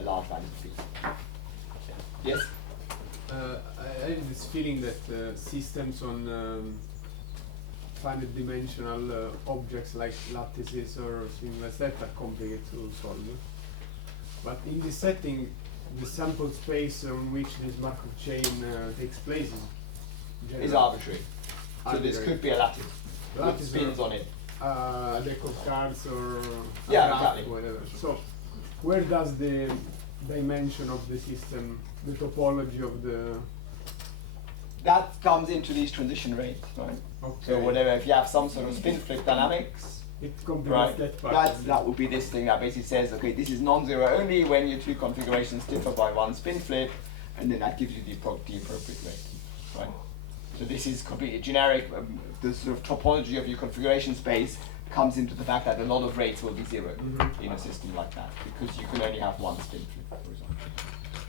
large values of B. Yeah. Yes? I have this feeling that systems on finite dimensional objects like lattices or things like that are complicated to solve. But in this setting, the sample space on which this Markov chain takes place is arbitrary. So this could be a lattice with spins on it. A deck of cards or a yeah, graph, exactly. Whatever. So where does the dimension of the system, the topology of the... That comes into these transition rates, right? Okay. So whatever, if you have some sort of spin flip dynamics, it complicates that part. That would be this thing that basically says, okay, this is non-zero only when your two configurations differ by one spin flip, and then that gives you the appropriate rate, right? So this is completely generic. The sort of topology of your configuration space comes into the fact that a lot of rates will be zero in a system like that, because you can only have one spin flip, for example.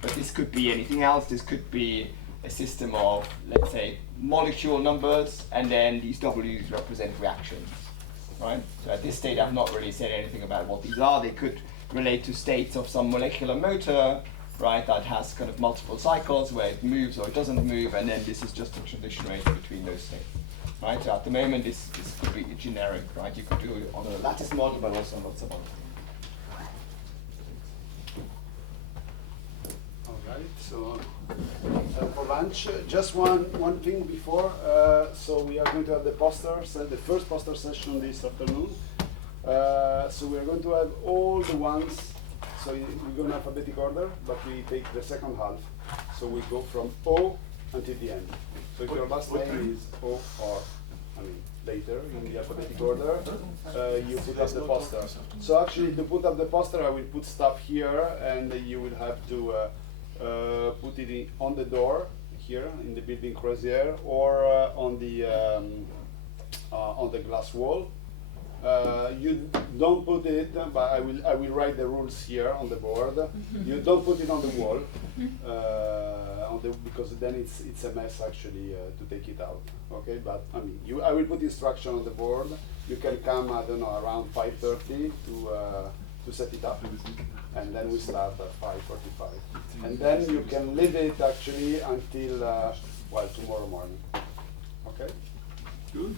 But this could be anything else. This could be a system of, let's say, molecule numbers, and then these W's represent reactions, right? So at this stage, I've not really said anything about what these are. They could relate to states of some molecular motor, right, that has kind of multiple cycles where it moves or it doesn't move, and then this is just a transition rate between those states, right? So at the moment, this could be generic, right? You could do it on a lattice model, but also on lots of other things. Right, so for lunch, just one thing before. So we are going to have the posters, the first poster session this afternoon. So we are going to have all the ones. So we go in alphabetic order, but we take the second half. So we go from O until the end. So if your last name is O or, I mean, later in the alphabetic order, you put up the poster. So actually, to put up the poster, I will put stuff here, and you will have to put it on the door here in the building croisière, or on the glass wall. You don't put it, but I will write the rules here on the board. You don't put it on the wall, because then it's a mess actually to take it out. Okay, but I mean, I will put instruction on the board. You can come, I don't know, around 5:30 to set it up, and then we start at 5:45, and then you can leave it actually until tomorrow morning. Okay. Good.